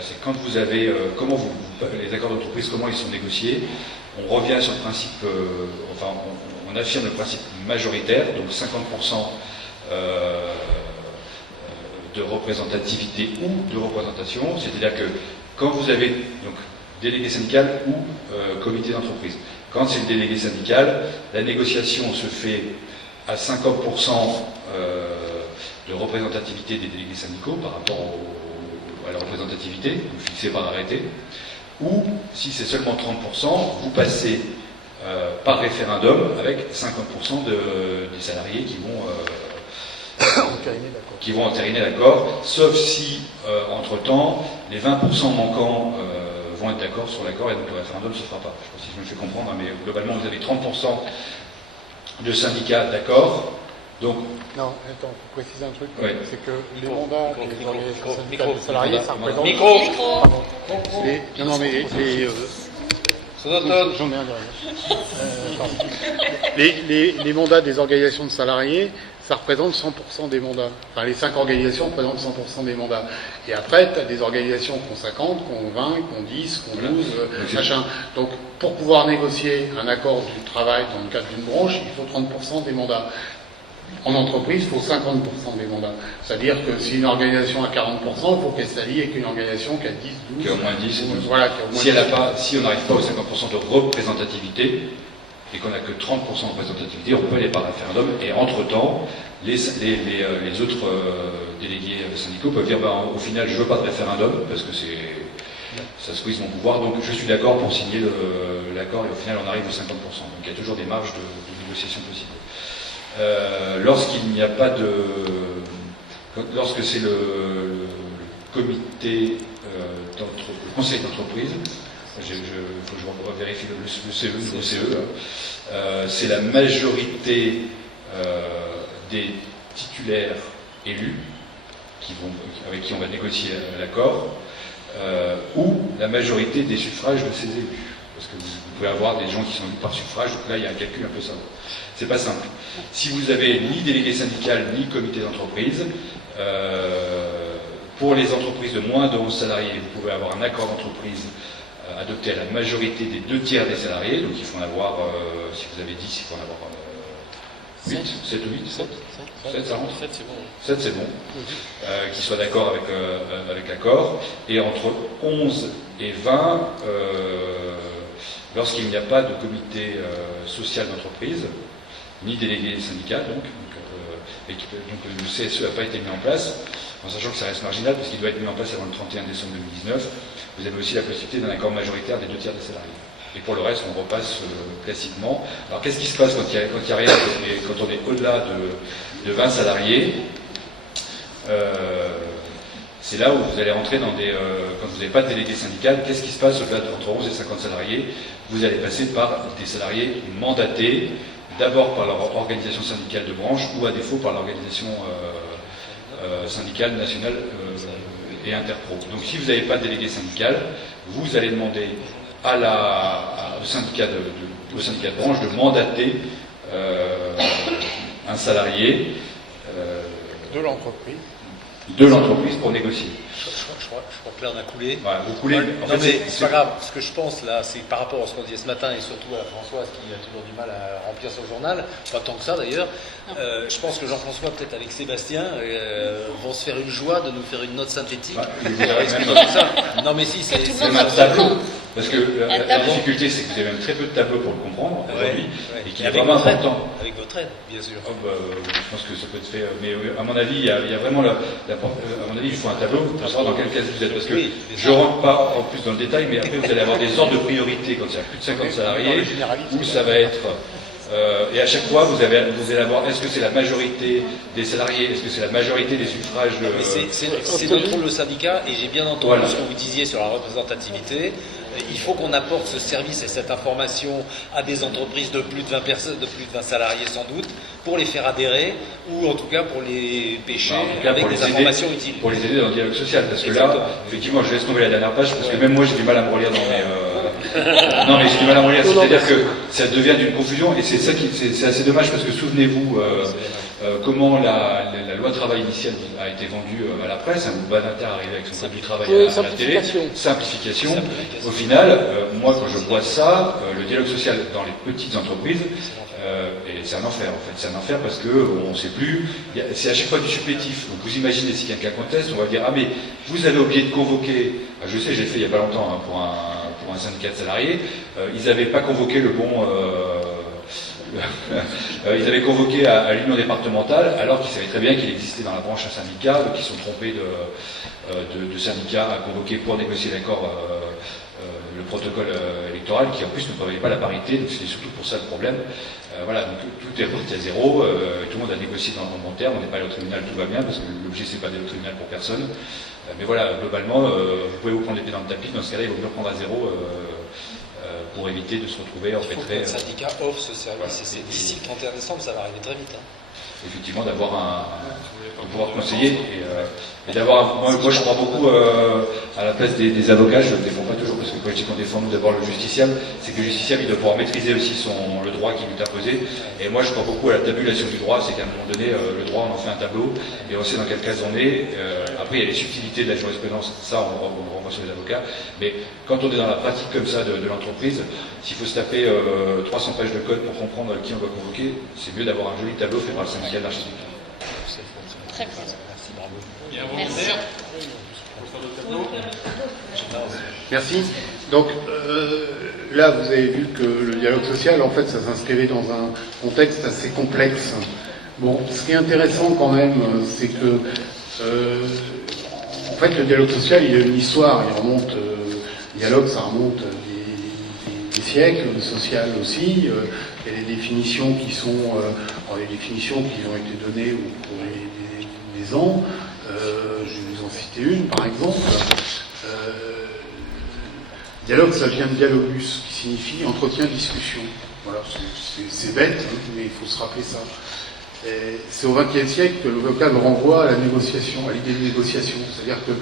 C'est quand vous avez les accords d'entreprise, comment ils sont négociés. On revient sur le principe. On affirme le principe majoritaire, donc 50% de représentativité ou de représentation. C'est-à-dire que quand vous avez donc délégué syndical ou comité d'entreprise. Quand c'est le délégué syndical, la négociation se fait à 50% de représentativité des délégués syndicaux par rapport à la représentativité fixée par arrêté, ou si c'est seulement 30%, vous passez par référendum avec 50% des salariés qui vont entériner l'accord, sauf si, entre-temps, les 20% manquants vont être d'accord sur l'accord et donc le référendum ne se fera pas. Je ne sais pas si je me fais comprendre, mais globalement, vous avez 30% de syndicats d'accord. Donc, Non, attends, pour préciser un truc, Oui. c'est que les mandats des organisations syndicales de salariés, ça représente... Micro. Pardon. Non, mais j'en ai un derrière. Les mandats des organisations de salariés, ça représente 100% des mandats. Enfin, les 5 organisations représentent 100% des mandats. Et après, tu as des organisations qui ont 50, qui ont 20, qui ont 10, qui ont 12, machin. Donc, pour pouvoir négocier un accord du travail dans le cadre d'une branche, il faut 30% des mandats. En entreprise, il faut 50% des mandats. C'est-à-dire que si une organisation a 40%, il faut qu'elle s'allie avec une organisation qui a 10, 12. qui a au moins 10. Voilà, qui a au moins Si on n'arrive pas aux 50% de représentativité, et qu'on n'a que 30% de représentativité, on peut aller par référendum, et entre-temps, les autres délégués syndicaux peuvent dire au final, je veux pas de référendum, parce que ça squeeze mon pouvoir, donc je suis d'accord pour signer l'accord, et au final, on arrive aux 50%. Donc il y a toujours des marges de négociation possibles. Lorsqu'il n'y a pas lorsque c'est le comité, le conseil d'entreprise, faut que je vérifie le CE, le nouveau CE, c'est la majorité des titulaires élus avec qui on va négocier l'accord, ou la majorité des suffrages de ces élus. Parce que vous pouvez avoir des gens qui sont élus par suffrage, donc là il y a un calcul un peu simple. C'est pas simple. Si vous avez ni délégué syndical ni comité d'entreprise, pour les entreprises de moins de 11 salariés, vous pouvez avoir un accord d'entreprise adopté à la majorité des 2/3 des salariés, donc il faut en avoir, si vous avez 10, il faut en avoir 8, 7 ou 8, 7, ça rentre 7, c'est bon. 7, c'est bon. Qui soient d'accord avec l'accord. Et entre 11 et 20, lorsqu'il n'y a pas de comité social d'entreprise, ni délégué syndical, donc le CSE n'a pas été mis en place, en sachant que ça reste marginal, parce qu'il doit être mis en place avant le 31 décembre 2019, vous avez aussi la possibilité d'un accord majoritaire des 2/3 des salariés. Et pour le reste, on repasse classiquement. Alors qu'est-ce qui se passe quand il y a rien, quand on est au-delà de 20 salariés c'est là où vous allez rentrer dans quand vous n'avez pas de délégué syndical, qu'est-ce qui se passe au-delà entre 11 et 50 salariés? Vous allez passer par des salariés mandatés, d'abord par leur organisation syndicale de branche, ou à défaut par l'organisation syndicale nationale et interpro. Donc si vous n'avez pas de délégué syndical, vous allez demander au syndicat de branche de mandater un salarié de l'entreprise. Pour négocier. Je crois que là on a coulé. Voilà, vous coulez. Non, mais c'est pas grave. Ce que je pense là, c'est par rapport à ce qu'on disait ce matin et surtout à Françoise qui a toujours du mal à remplir son journal, pas tant que ça d'ailleurs. Je pense que Jean-François, peut-être avec Sébastien, vont se faire une joie de nous faire une note synthétique. Expliquant tout ça. Non mais si, c'est Tout le monde un a tableau. Parce que Un la tableau. difficulté, c'est que vous avez même très peu de tableaux pour le comprendre aujourd'hui, Ouais. et qu'il est Avec vraiment votre aide, important. avec votre aide, bien sûr. Oh, bah, je pense que ça peut être fait, mais à mon avis, il y a vraiment à mon avis, il faut un tableau pour savoir dans quelle case vous êtes. Parce que Oui, je ne rentre pas en plus dans le détail, mais après vous allez avoir des ordres de priorité quand il y a plus de 50 salariés, où ça va être. Et à chaque fois, vous allez avoir, est-ce que c'est la majorité des salariés, est-ce que c'est la majorité des suffrages Mais c'est notre rôle le syndicat, et j'ai bien entendu Voilà. ce que vous disiez sur la représentativité. Il faut qu'on apporte ce service et cette information à des entreprises de plus de 20 personnes, de plus de 20 salariés sans doute, pour les faire adhérer, ou en tout cas pour les pêcher En tout cas, avec pour des les aider- informations utiles. Pour les aider dans le dialogue social, parce que Exactement. là, effectivement, je laisse tomber la dernière page, parce que même moi j'ai du mal à me relire dans mes... Non mais j'ai du mal à me relire, c'est-à-dire que ça devient d'une confusion, et c'est ça qui... c'est assez dommage, parce que souvenez-vous comment la loi travail initiale a été vendue à la presse, un Badinter arrivé avec son code du travail Oui, à la télé, simplification. Au final, moi quand je vois ça, le dialogue social dans les petites entreprises, et c'est un enfer en fait, c'est un enfer parce que on ne sait plus, c'est à chaque fois du supplétif. Donc vous imaginez si quelqu'un conteste, on va dire ah mais vous avez oublié de convoquer, je sais j'ai fait il n'y a pas longtemps hein, pour un syndicat de salariés, ils n'avaient pas convoqué le bon... ils avaient convoqué à l'union départementale alors qu'ils savaient très bien qu'il existait dans la branche un syndicat, donc ils sont trompés de syndicat à convoquer pour négocier l'accord le protocole électoral qui en plus ne prévoyait pas la parité, donc c'était surtout pour ça le problème. Voilà, donc tout est reparti à zéro, tout le monde a négocié dans le bon terme, on n'est pas allé au tribunal, tout va bien, parce que l'objectif c'est pas d'aller au tribunal pour personne. Mais voilà, globalement, vous pouvez vous prendre les pieds dans le tapis, dans ce cas-là il vaut mieux reprendre à zéro pour éviter de se retrouver Il faut que empêtré. notre syndicat offre ce service, Voilà. et c'est d'ici le 31 décembre, ça va arriver très vite. Hein. Effectivement d'avoir de pouvoir conseiller et d'avoir moi je crois beaucoup à la place des avocats, je ne le défends pas toujours parce que quand je dis qu'on défend nous d'abord le justiciable, c'est que le justiciable il doit pouvoir maîtriser aussi le droit qui lui est imposé, et moi je crois beaucoup à la tabulation du droit, c'est qu'à un moment donné le droit on en fait un tableau et on sait dans quelle case on est. Après il y a les subtilités de la jurisprudence, ça on renvoie sur les avocats, mais quand on est dans la pratique comme ça de l'entreprise, s'il faut se taper 300 pages de code pour comprendre qui on doit convoquer, c'est mieux d'avoir un joli tableau fait par le syndicat d'architecture. Très bien. Merci, bravo. Merci. Merci. Donc là, vous avez vu que le dialogue social, en fait, ça s'inscrivait dans un contexte assez complexe. Bon, ce qui est intéressant quand même, c'est que, en fait, le dialogue social, il a une histoire. Il remonte, le dialogue, ça remonte des siècles, le social aussi. Il y a des définitions qui sont, les définitions qui ont été données au cours des ans. Je vais vous en citer une, par exemple. Dialogue, ça vient de dialogus, qui signifie entretien-discussion. Voilà, c'est bête, hein, mais il faut se rappeler ça. C'est au XXe siècle que le vocable renvoie à la négociation, à l'idée de négociation. C'est-à-dire que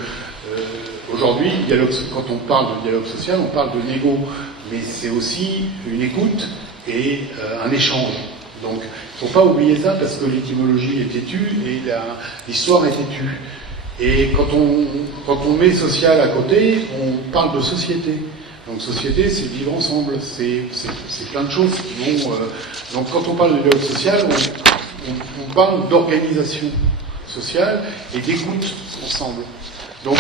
aujourd'hui, quand on parle de dialogue social, on parle de négo, mais c'est aussi une écoute et un échange. Donc, il ne faut pas oublier ça parce que l'étymologie est têtue et l'histoire est têtue. Et quand on met social à côté, on parle de société. Donc société, c'est vivre ensemble, c'est plein de choses qui vont... Donc quand on parle de dialogue social, on parle d'organisation sociale et d'écoute ensemble. Donc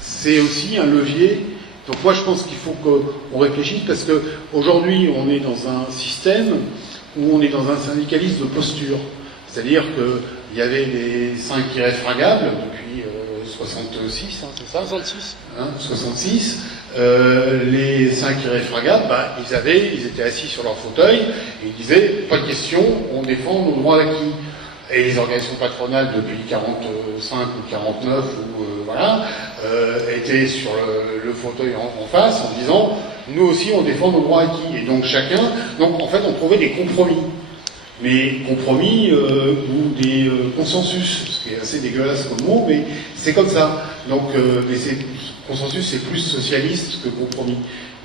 c'est aussi un levier. Donc moi je pense qu'il faut qu'on réfléchisse parce qu'aujourd'hui on est dans un système où on est dans un syndicalisme de posture. C'est-à-dire qu'il y avait les 5 irréfragables depuis 66, hein, c'est ça 66. 66. Les 5 irréfragables, ils étaient assis sur leur fauteuil et ils disaient pas de question, on défend nos droits acquis. Et les organisations patronales depuis 45 ou 49 étaient sur le fauteuil en face en disant nous aussi on défend nos droits acquis. Et donc donc en fait on trouvait des compromis. Mais compromis ou des consensus, ce qui est assez dégueulasse comme mot, mais c'est comme ça. Donc, consensus, c'est plus socialiste que compromis.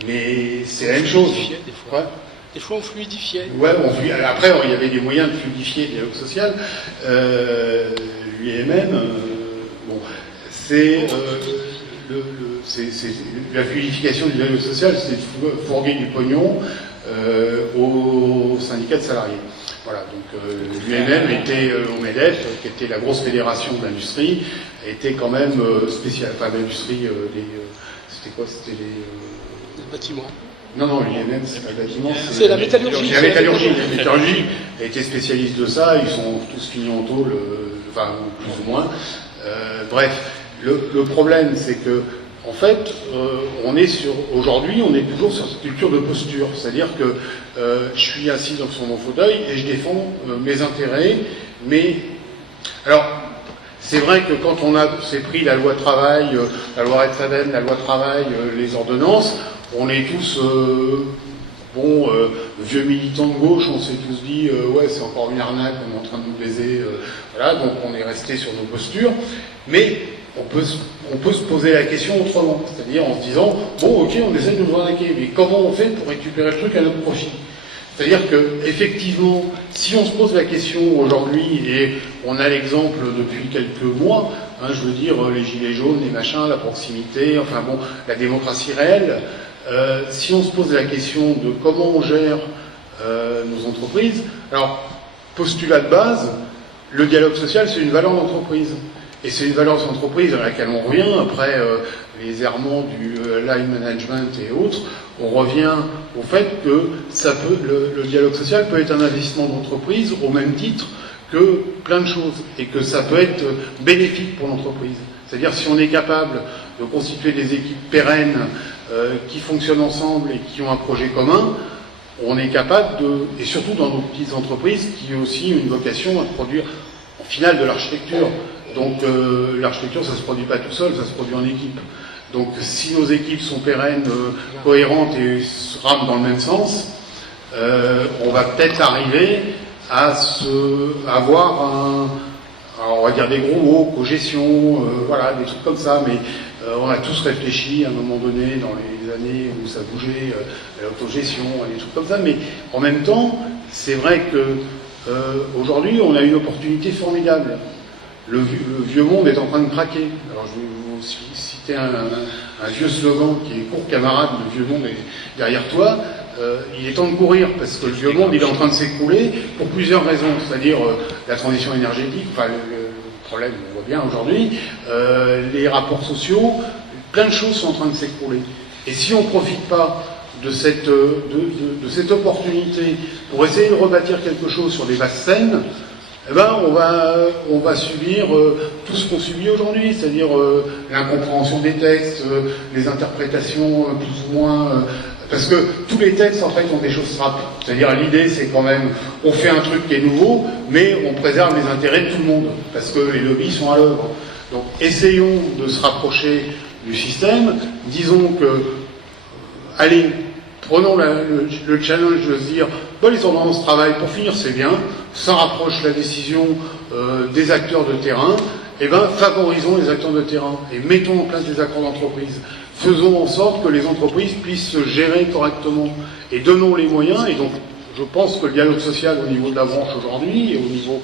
Mais c'est la même chose. Des fois. Ouais. Des fois, on fluidifiait. Ouais, après, il y avait des moyens de fluidifier le dialogue social. L'UMM, c'est la fluidification du dialogue social, c'est de fourguer du pognon aux syndicats de salariés. Voilà, donc l'UMM était au MEDEF, qui était la grosse fédération de l'industrie, était quand même spéciale, enfin l'industrie, c'était quoi? C'était le bâtiment. Non, l'IMM, c'est pas le bâtiment. C'est la métallurgie. C'est la métallurgie. La métallurgie a été spécialiste de ça, ils sont tous finis en tôle, enfin, plus ou moins. Bref, le problème, c'est que, en fait, aujourd'hui, on est toujours sur cette culture de posture. C'est-à-dire que je suis assis sur mon fauteuil et je défends mes intérêts, mais... Alors, c'est vrai que quand s'est pris la loi travail, la loi Rebsamen, la loi travail, les ordonnances, on est tous, vieux militants de gauche, on s'est tous dit, ouais, c'est encore une arnaque, on est en train de nous baiser, voilà, donc on est resté sur nos postures, mais on peut se poser la question autrement, c'est-à-dire en se disant, bon, ok, on essaie de nous arnaquer, mais comment on fait pour récupérer le truc à notre profit? C'est-à-dire que, effectivement, si on se pose la question aujourd'hui, et on a l'exemple depuis quelques mois, je veux dire, les gilets jaunes, les machins, la proximité, enfin bon, la démocratie réelle, si on se pose la question de comment on gère nos entreprises, alors, postulat de base, le dialogue social, c'est une valeur d'entreprise. Et c'est une valeur d'entreprise à laquelle on revient, après les errements du line management et autres, on revient au fait que le dialogue social peut être un investissement d'entreprise au même titre que plein de choses, et que ça peut être bénéfique pour l'entreprise. C'est-à-dire si on est capable de constituer des équipes pérennes qui fonctionnent ensemble et qui ont un projet commun, on est capable et surtout dans nos petites entreprises qui ont aussi une vocation à produire au final de l'architecture. Donc l'architecture, ça se produit pas tout seul, ça se produit en équipe. Donc si nos équipes sont pérennes, cohérentes et rament dans le même sens, on va peut-être arriver à avoir alors on va dire des gros mots, cogestion, voilà, des trucs comme ça, mais on a tous réfléchi à un moment donné, dans les années où ça bougeait, à l'autogestion, à des trucs comme ça, mais en même temps, c'est vrai que aujourd'hui, on a une opportunité formidable. Le vieux monde est en train de craquer. Alors je vais vous citer un vieux slogan qui est court camarade, le vieux monde est derrière toi. Il est temps de courir parce que le vieux monde il est en train de s'écrouler pour plusieurs raisons, c'est-à-dire la transition énergétique, enfin le problème on voit bien aujourd'hui, les rapports sociaux, plein de choses sont en train de s'écrouler. Et si on ne profite pas de cette opportunité pour essayer de rebâtir quelque chose sur des bases saines, eh ben, on va subir tout ce qu'on subit aujourd'hui, c'est-à-dire l'incompréhension des textes, les interprétations plus ou moins... parce que tous les textes, en fait, ont des choses rapides. C'est-à-dire, l'idée, c'est quand même, on fait un truc qui est nouveau, mais on préserve les intérêts de tout le monde, parce que les lobbies sont à l'œuvre. Donc, essayons de se rapprocher du système, disons que, allez, prenons le challenge de se dire, les ordonnances travail, pour finir, c'est bien, ça rapproche la décision des acteurs de terrain, et favorisons les acteurs de terrain, et mettons en place des accords d'entreprise. Faisons en sorte que les entreprises puissent se gérer correctement, et donnons les moyens, et donc, je pense que le dialogue social au niveau de la branche aujourd'hui, et au niveau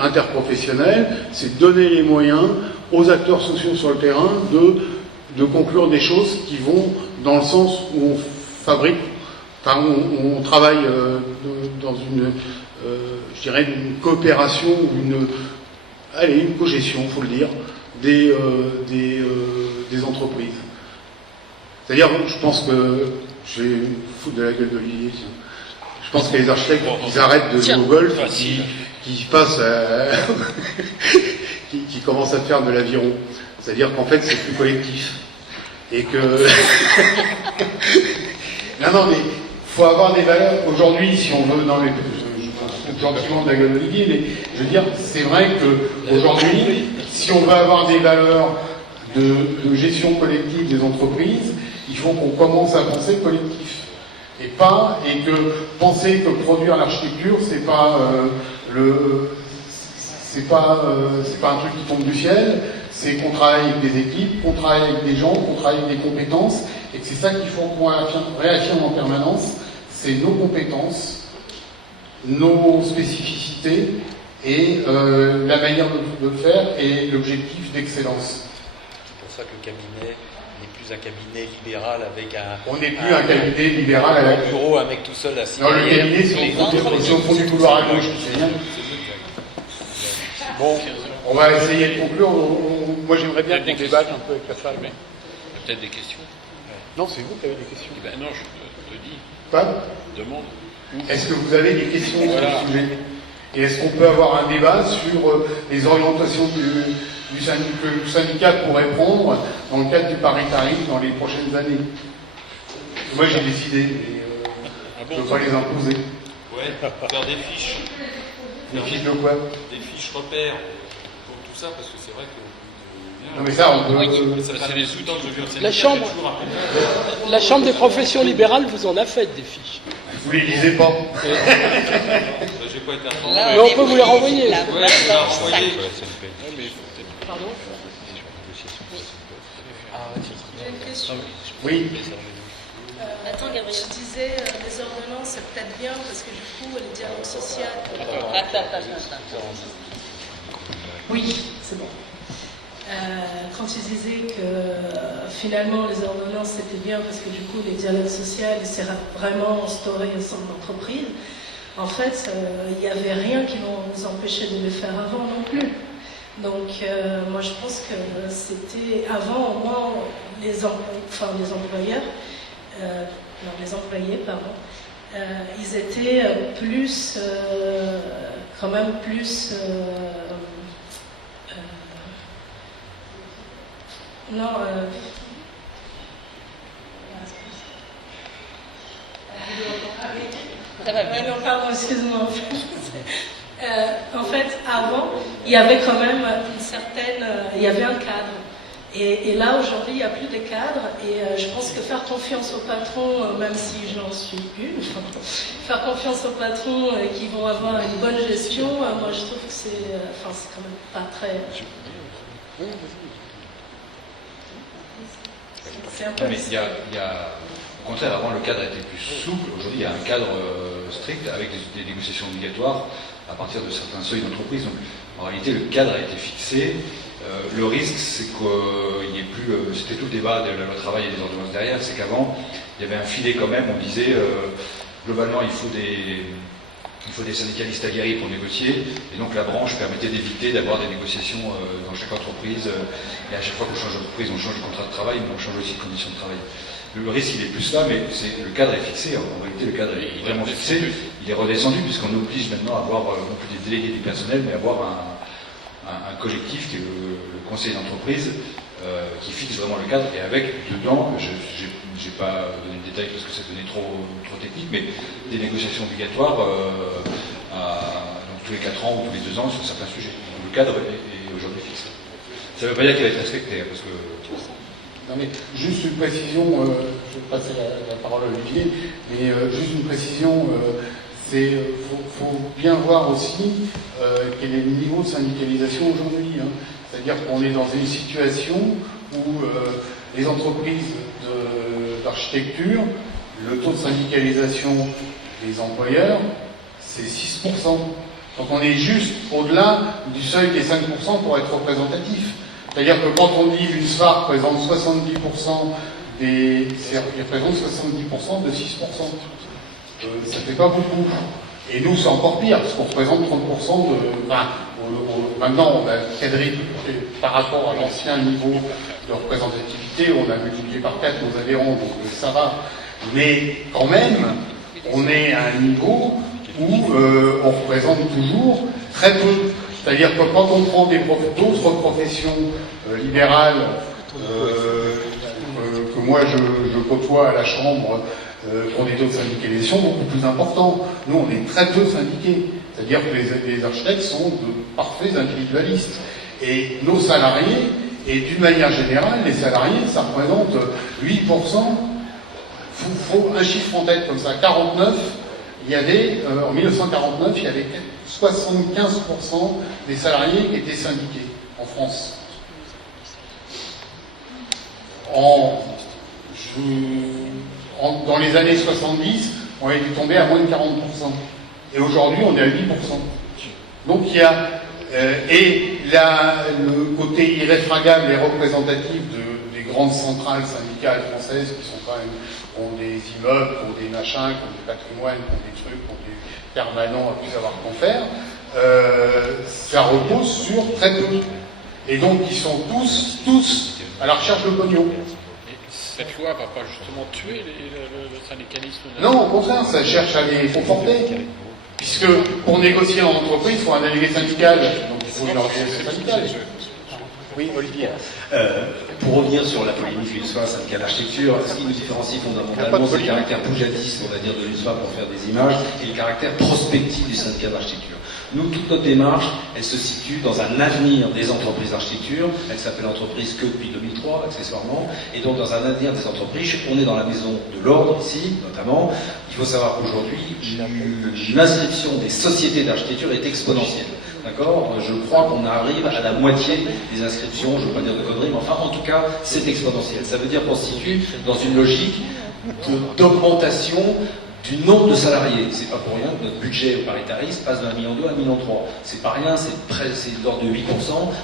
interprofessionnel, c'est donner les moyens aux acteurs sociaux sur le terrain de conclure des choses qui vont dans le sens où on fabrique, enfin on travaille dans une, je dirais, une coopération, une cogestion, faut le dire, des entreprises. C'est-à-dire, je pense que, je vais me foutre de la gueule d'Olivier, je pense que les architectes, ils arrêtent de jouer au golf, qui passent qui commencent à faire de l'aviron. C'est-à-dire qu'en fait, c'est plus collectif. Et que... non, mais faut avoir des valeurs. Aujourd'hui, si on veut, non mais je gentiment de la gueule d'Olivier, mais je veux dire, c'est vrai qu'aujourd'hui, si on veut avoir des valeurs de gestion collective des entreprises, il faut qu'on commence à penser collectif. Et que penser que produire l'architecture, c'est pas un truc qui tombe du ciel, c'est qu'on travaille avec des équipes, qu'on travaille avec des gens, qu'on travaille avec des compétences, et que c'est ça qu'il faut qu'on réaffirme en permanence, c'est nos compétences, nos spécificités, et la manière de le faire, et l'objectif d'excellence. C'est pour ça que le cabinet n'est plus un cabinet libéral avec un... On n'est plus un cabinet libéral à la bureau, un mec tout seul assis. Non, le cabinet, c'est au fond du couloir à gauche, c'est bien. Bon, on va essayer de conclure. Moi, j'aimerais bien qu'on débatte un peu avec la salle. Peut-être des questions. Non, c'est vous qui avez des questions. Ben non, je te dis, Pas. demande. Est-ce que vous avez des questions sur Voilà. le sujet? Et est-ce qu'on peut avoir un débat sur les orientations que le syndicat pourrait prendre dans le cadre du paritarisme dans les prochaines années? Moi j'ai décidé, mais je ne veux pas les imposer. Ouais, faire des fiches. Des fiches de quoi? Des fiches repères pour tout ça, parce que c'est vrai que. Non mais ça, on peut... Ça fait des sous-temps que je viens de La chambre, la chambre des professions libérales vous en a fait des fiches. Vous les lisez pas. J'ai pas été informé. Là, Mais on est peut vous les pris renvoyer. la Ouais, place tu dans l'as le renvoyé. sac. Pardon? J'ai une question. Oui. Attends, Gabriel. Je disais, les ordonnances, c'est peut-être bien parce que du coup, les dialogues sociaux. Attends. Oui, c'est bon. Quand tu disais que finalement les ordonnances c'était bien parce que du coup les dialogues sociaux s'est vraiment instauré au sein de l'entreprise, en fait il n'y avait rien qui nous empêchait de le faire avant non plus. Donc moi je pense que c'était avant au moins les employeurs, non les employés pardon, ils étaient plus quand même plus non, Ça va bien. non, pardon, excuse-moi. En fait, avant, il y avait quand même une certaine, il y avait un cadre. Et là, aujourd'hui, il n'y a plus de cadre. Et je pense que faire confiance aux patrons, même si j'en suis une, faire confiance aux patrons qui vont avoir une bonne gestion, moi, je trouve que c'est quand même pas très. C'est un peu. Non, mais au contraire, avant le cadre était plus souple. Aujourd'hui, il y a un cadre strict avec des négociations obligatoires à partir de certains seuils d'entreprise. Donc, en réalité, le cadre a été fixé. Le risque, c'est qu'il n'y ait plus. C'était tout le débat de la loi travail et des ordonnances derrière. C'est qu'avant, il y avait un filet quand même. On disait globalement, il faut des syndicalistes aguerris pour négocier, et donc la branche permettait d'éviter d'avoir des négociations dans chaque entreprise, et à chaque fois qu'on change d'entreprise, on change de contrat de travail, mais on change aussi de conditions de travail. Le risque, il est plus là, mais le cadre est fixé, en réalité le cadre est vraiment fixé, il est redescendu, puisqu'on oblige maintenant à avoir non plus des délégués du personnel, mais à avoir un collectif qui est le conseil d'entreprise, qui fixe vraiment le cadre, et avec dedans, je n'ai pas donné le détail parce que ça devenait trop technique, mais des négociations obligatoires donc tous les 4 ans ou tous les 2 ans sur certains sujets. Donc le cadre est aujourd'hui fixé. Ça ne veut pas dire qu'il va être respecté, parce que... Non mais juste une précision, je vais passer la parole à Olivier, mais juste une précision, faut bien voir aussi quel est le niveau de syndicalisation aujourd'hui. Hein. C'est-à-dire qu'on est dans une situation où les entreprises d'architecture, le taux de syndicalisation des employeurs, c'est 6%. Donc on est juste au-delà du seuil des 5% pour être représentatif. C'est-à-dire que quand on dit qu'une SFAR représente 70% il représente 70% de 6%. Ça ne fait pas beaucoup. Et nous, c'est encore pire, parce qu'on représente 30% de... maintenant, on a cadré par rapport à l'ancien niveau de représentativité, on a multiplié par 4 nos adhérents, donc ça va. Mais quand même, on est à un niveau où on représente toujours très peu. C'est-à-dire que quand on prend d'autres professions libérales que moi je côtoie à la Chambre, pour des taux de syndicalisation beaucoup plus importants. Nous, on est très peu syndiqués. C'est-à-dire que les architectes sont de parfaits individualistes. Et nos salariés, et d'une manière générale, les salariés, ça représente 8%. Faut un chiffre en tête comme ça. 49, il y avait, en 1949, il y avait 75% des salariés qui étaient syndiqués en France. Dans les années 70, on est tombé à moins de 40%. Et aujourd'hui, on est à 8%. Donc il y a... le côté irréfragable et représentatif des grandes centrales syndicales françaises qui sont quand même, ont des immeubles, qui ont des machins, qui ont des patrimoines, qui ont des trucs, qui ont des permanents à plus savoir qu'en faire, ça repose sur très peu. Et donc ils sont tous à la recherche de pognon. cette loi va pas justement tuer le syndicalisme. Non, au contraire, ça cherche à les conforter. Puisque pour négocier en entreprise, il faut un délégué syndical, donc il faut une organisation syndicale. Oui, Olivier. Pour revenir sur la polémique l'UNSWA, syndicat d'architecture, ce qui nous différencie fondamentalement, c'est le caractère poujadiste, on va dire, de l'UNSWA pour faire des images, et le caractère prospectif du syndicat d'architecture. Nous, toute notre démarche, elle se situe dans un avenir des entreprises d'architecture. Elle s'appelle entreprise que depuis 2003, accessoirement. Et donc, dans un avenir des entreprises, on est dans la maison de l'ordre, ici, notamment. Il faut savoir qu'aujourd'hui, l'inscription des sociétés d'architecture est exponentielle. D'accord ? Je crois qu'on arrive à la moitié des inscriptions, je ne veux pas dire de conneries, mais enfin, en tout cas, c'est exponentiel. Ça veut dire qu'on se situe dans une logique d'augmentation du nombre de salariés. C'est pas pour rien que notre budget au paritarisme passe de 1,2 million à 1,3 million. C'est pas rien, c'est de l'ordre de 8%.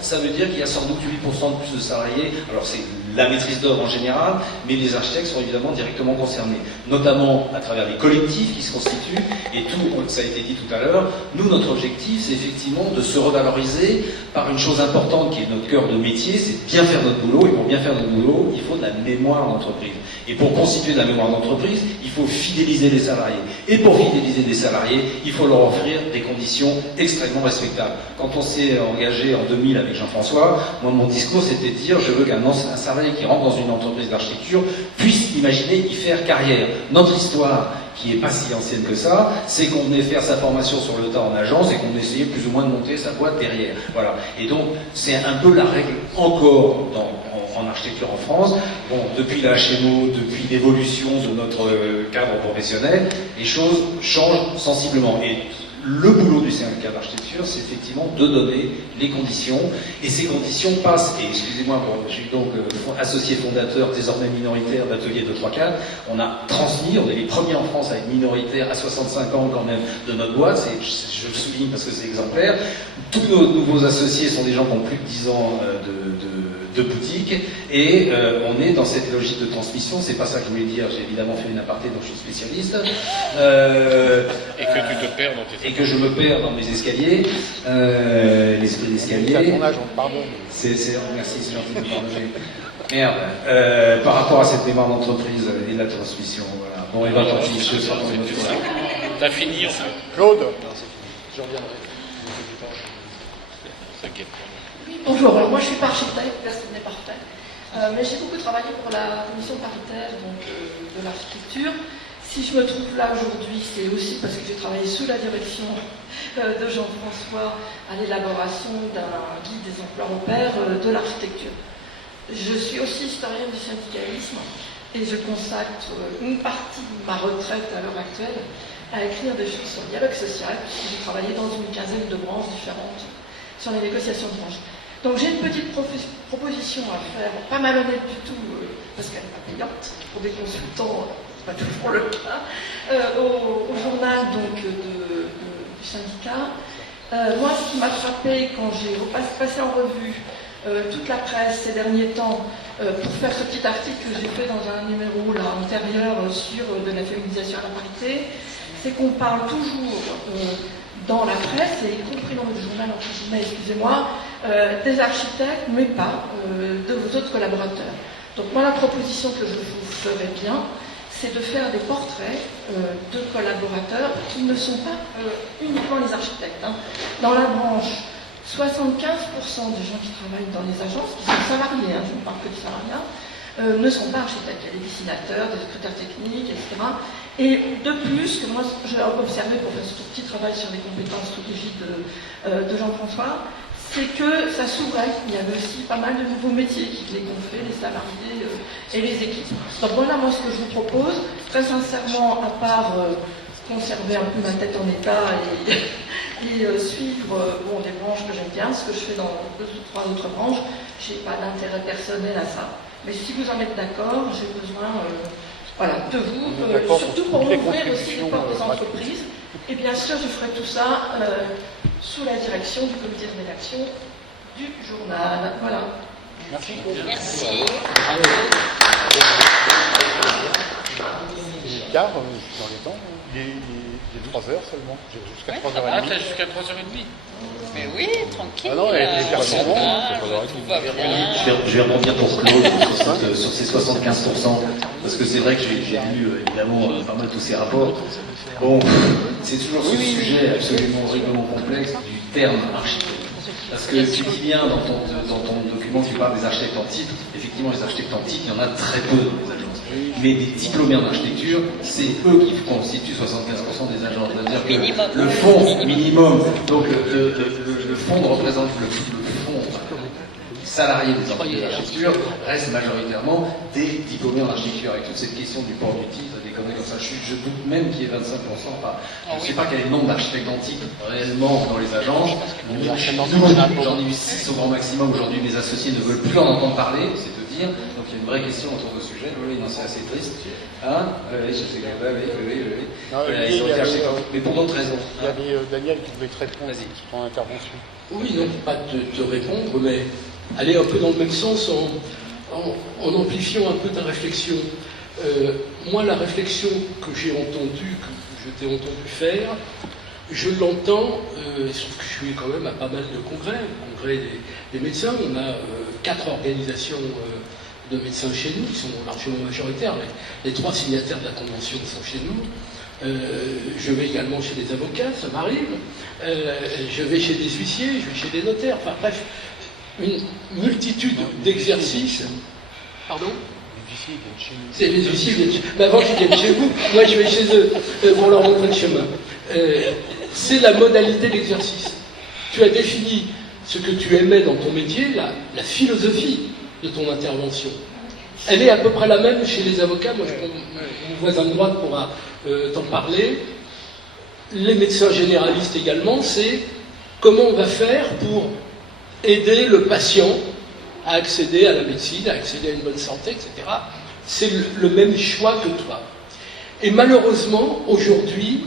Ça veut dire qu'il y a sans doute 8% de plus de salariés. Alors c'est la maîtrise d'œuvre en général, mais les architectes sont évidemment directement concernés, notamment à travers les collectifs qui se constituent, et tout, ça a été dit tout à l'heure, nous, notre objectif, c'est effectivement de se revaloriser par une chose importante qui est notre cœur de métier, c'est de bien faire notre boulot, et pour bien faire notre boulot, il faut de la mémoire d'entreprise. Et pour constituer de la mémoire d'entreprise, il faut fidéliser les salariés. Et pour fidéliser les salariés, il faut leur offrir des conditions extrêmement respectables. Quand on s'est engagé en 2000 avec Jean-François, moi, mon discours, c'était de dire, je veux qu'un salarié qui rentre dans une entreprise d'architecture puisse imaginer y faire carrière. Notre histoire, qui n'est pas si ancienne que ça, c'est qu'on venait faire sa formation sur le tas en agence et qu'on essayait plus ou moins de monter sa boîte derrière. Voilà. Et donc, c'est un peu la règle encore en architecture en France. Bon, depuis la HMO, depuis l'évolution de notre cadre professionnel, les choses changent sensiblement. Et le boulot du syndicat d'architecture, c'est effectivement de donner les conditions, et ces conditions passent, et excusez-moi, je suis donc associé fondateur, désormais minoritaire d'Atelier 234, on a transmis, on est les premiers en France à être minoritaire à 65 ans quand même de notre boîte, je le souligne parce que c'est exemplaire. Tous nos nouveaux associés sont des gens qui ont plus de 10 ans de boutique, et on est dans cette logique de transmission. C'est pas ça que je voulais dire, j'ai évidemment fait une aparté dont je suis spécialiste. Et que tu te perds dans tes... Et que je me perds dans mes escaliers, l'esprit d'escalier. À ton âge, on te pardonne. Merci, c'est gentil de me pardonner. Merde. Par rapport à cette mémoire d'entreprise et de la transmission, voilà. Bon, et ben, tant pis, je sors dans une autre fois. T'as fini, en fait. Claude. Je reviendrai. T'inquiète. Oui, bonjour. Alors moi, je suis pas architecte, personne n'est parfait. Mais j'ai beaucoup travaillé pour la commission paritaire donc, de l'architecture. Si je me trouve là aujourd'hui, c'est aussi parce que j'ai travaillé sous la direction de Jean-François à l'élaboration d'un guide des emplois repères de l'architecture. Je suis aussi historienne du syndicalisme et je consacre une partie de ma retraite à l'heure actuelle à écrire des choses sur le dialogue social, puisque j'ai travaillé dans une quinzaine de branches différentes sur les négociations de branches. Donc j'ai une petite proposition à faire, pas malhonnête du tout, parce qu'elle n'est pas payante pour des consultants, c'est pas toujours le cas, au journal donc, du syndicat. Moi, ce qui m'a frappé quand j'ai passé en revue toute la presse ces derniers temps pour faire ce petit article que j'ai fait dans un numéro là, antérieur sur de la féminisation à la parité, c'est qu'on parle toujours dans la presse, et y compris dans le journal, entre guillemets, excusez-moi, des architectes, mais pas de vos autres collaborateurs. Donc moi, la proposition que je vous ferais bien, c'est de faire des portraits de collaborateurs qui ne sont pas uniquement les architectes. Hein. Dans la branche, 75% des gens qui travaillent dans les agences, qui sont salariés, hein, je ne parle que des salariats, ne sont pas architectes. Il y a des dessinateurs, des secrétaires techniques, etc. Et de plus, que moi j'ai observé pour faire ce petit travail sur les compétences sous l'égide de Jean-François, c'est que ça s'ouvrait. Il y avait aussi pas mal de nouveaux métiers qui les gonflaient, les salariés et les équipes. Donc voilà, moi ce que je vous propose, très sincèrement, à part conserver un peu ma tête en état et suivre des branches que j'aime bien, ce que je fais dans 2 ou 3 autres branches, je n'ai pas d'intérêt personnel à ça. Mais si vous en êtes d'accord, j'ai besoin de vous, surtout pour ouvrir aussi les portes des entreprises. Et bien sûr, je ferai tout ça sous la direction du comité de rédaction du journal. Voilà. Merci. Merci. Car, dans les temps. est 3 heures seulement. J'ai jusqu'à Ouais, 3h30. Ah, t'as jusqu'à 3h30. Mais oui, tranquille. Ah non, elle est on vachement se longue, parle, c'est pas vrai. tout va bien. Je vais rebondir pour Claude sur ces 75%, parce que c'est vrai que j'ai lu évidemment pas mal tous ces rapports. Bon, c'est toujours ce sujet absolument horriblement complexe du terme architecte. Parce que tu dis bien dans ton document, tu parles des architectes en titre. Effectivement, les architectes en titre, il y en a très peu dans les agences. Mais des diplômés en architecture, c'est eux qui constituent 75% des agences. C'est-à-dire que Minimum. le fonds minimum, donc le fonds représente le fonds salariés des entreprises d'architecture restent majoritairement des diplômés en architecture. Avec toute cette question du port du titre, des conneries comme ça, je doute même qu'il y ait 25%. Je ne sais pas quel est le nombre d'architectes en titre réellement dans les agences. J'en ai eu 6 au grand maximum. Aujourd'hui, mes associés ne veulent plus en entendre parler, c'est te dire. Donc il y a une vraie question autour de ce sujet. Oui, non, c'est assez triste. Hein je sais que oui. Mais pour d'autres raisons. Il y avait Daniel qui voulait te répondre Vas-y. sur ton intervention. Oui, non, pas te répondre, mais aller un peu dans le même sens en amplifiant un peu ta réflexion. Moi, la réflexion que j'ai entendue, que je t'ai entendu faire, je l'entends, sauf que je suis quand même à pas mal de congrès des médecins. On a 4 organisations de médecins chez nous, qui sont largement majoritaires. Les 3 signataires de la Convention sont chez nous. Je vais également chez des avocats, ça m'arrive. Je vais chez des huissiers, je vais chez des notaires. Enfin bref, une multitude d'exercices. Pardon ? C'est les huissiers viennent chez nous. Mais avant qu'ils viennent chez vous, moi je vais chez eux pour leur montrer le chemin. C'est la modalité d'exercice. Tu as défini ce que tu aimais dans ton métier, la philosophie de ton intervention. Elle est à peu près la même chez les avocats. Moi, mon voisin de droite pourra t'en parler. Les médecins généralistes également, c'est comment on va faire pour aider le patient à accéder à la médecine, à accéder à une bonne santé, etc. C'est le même choix que toi. Et malheureusement, aujourd'hui,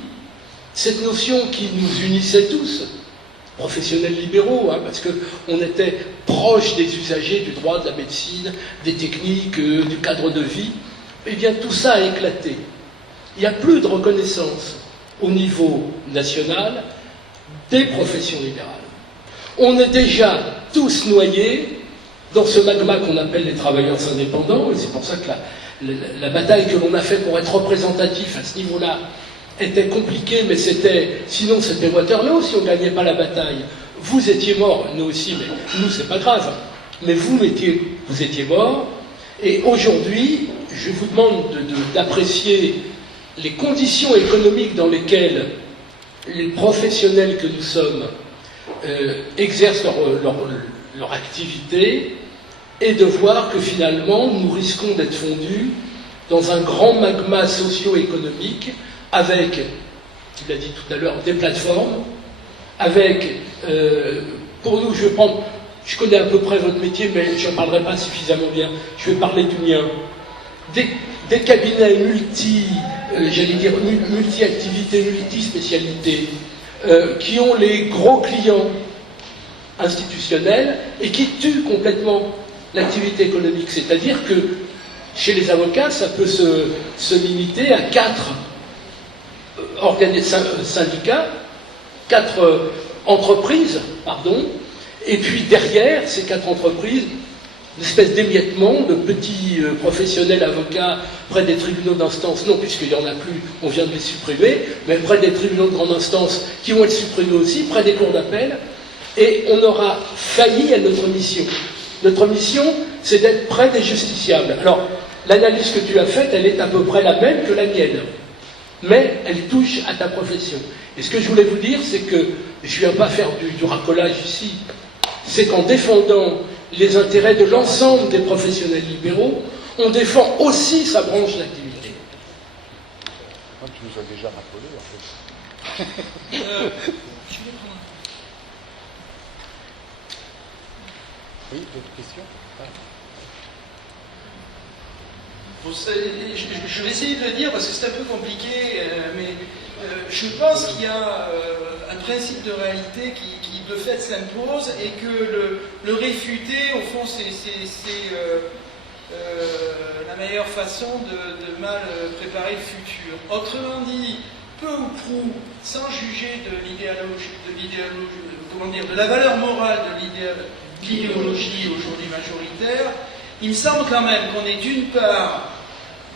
cette notion qui nous unissait tous, professionnels libéraux, parce qu'on était proches des usagers du droit, de la médecine, des techniques, du cadre de vie, eh bien tout ça a éclaté. Il n'y a plus de reconnaissance au niveau national des professions libérales. On est déjà tous noyés dans ce magma qu'on appelle les travailleurs indépendants, et c'est pour ça que la bataille que l'on a faite pour être représentatif à ce niveau-là était compliquée, mais sinon c'était Waterloo si on ne gagnait pas la bataille. Vous étiez morts, nous aussi, mais nous c'est pas grave. Mais vous étiez morts, et aujourd'hui, je vous demande d'apprécier les conditions économiques dans lesquelles les professionnels que nous sommes exercent leur activité, et de voir que finalement nous risquons d'être fondus dans un grand magma socio-économique avec, tu l'as dit tout à l'heure, des plateformes, avec, pour nous, je connais à peu près votre métier, mais je n'en parlerai pas suffisamment bien, je vais parler du mien, des cabinets multi-activités, multi-spécialités, qui ont les gros clients institutionnels et qui tuent complètement l'activité économique. C'est-à-dire que chez les avocats, ça peut se limiter à 4 syndicats, 4 entreprises, et puis derrière ces 4 entreprises, une espèce d'émiettement de petits professionnels avocats près des tribunaux d'instance, non puisqu'il n'y en a plus, on vient de les supprimer, mais près des tribunaux de grande instance qui vont être supprimés aussi, près des cours d'appel, et on aura failli à notre mission. Notre mission, c'est d'être près des justiciables. Alors, l'analyse que tu as faite, elle est à peu près la même que la mienne, mais elle touche à ta profession. Et ce que je voulais vous dire, c'est que je ne viens pas faire du racolage ici, c'est qu'en défendant les intérêts de l'ensemble des professionnels libéraux, on défend aussi sa branche d'activité. Tu nous as déjà rappelé, en fait. Oui, d'autres questions? Je vais essayer de le dire parce que c'est un peu compliqué, mais je pense qu'il y a un principe de réalité qui de fait s'impose et que le réfuter, au fond, c'est la meilleure façon de mal préparer le futur. Autrement dit, peu ou prou, sans juger de de la valeur morale de l'idéologie aujourd'hui majoritaire, il me semble quand même qu'on est d'une part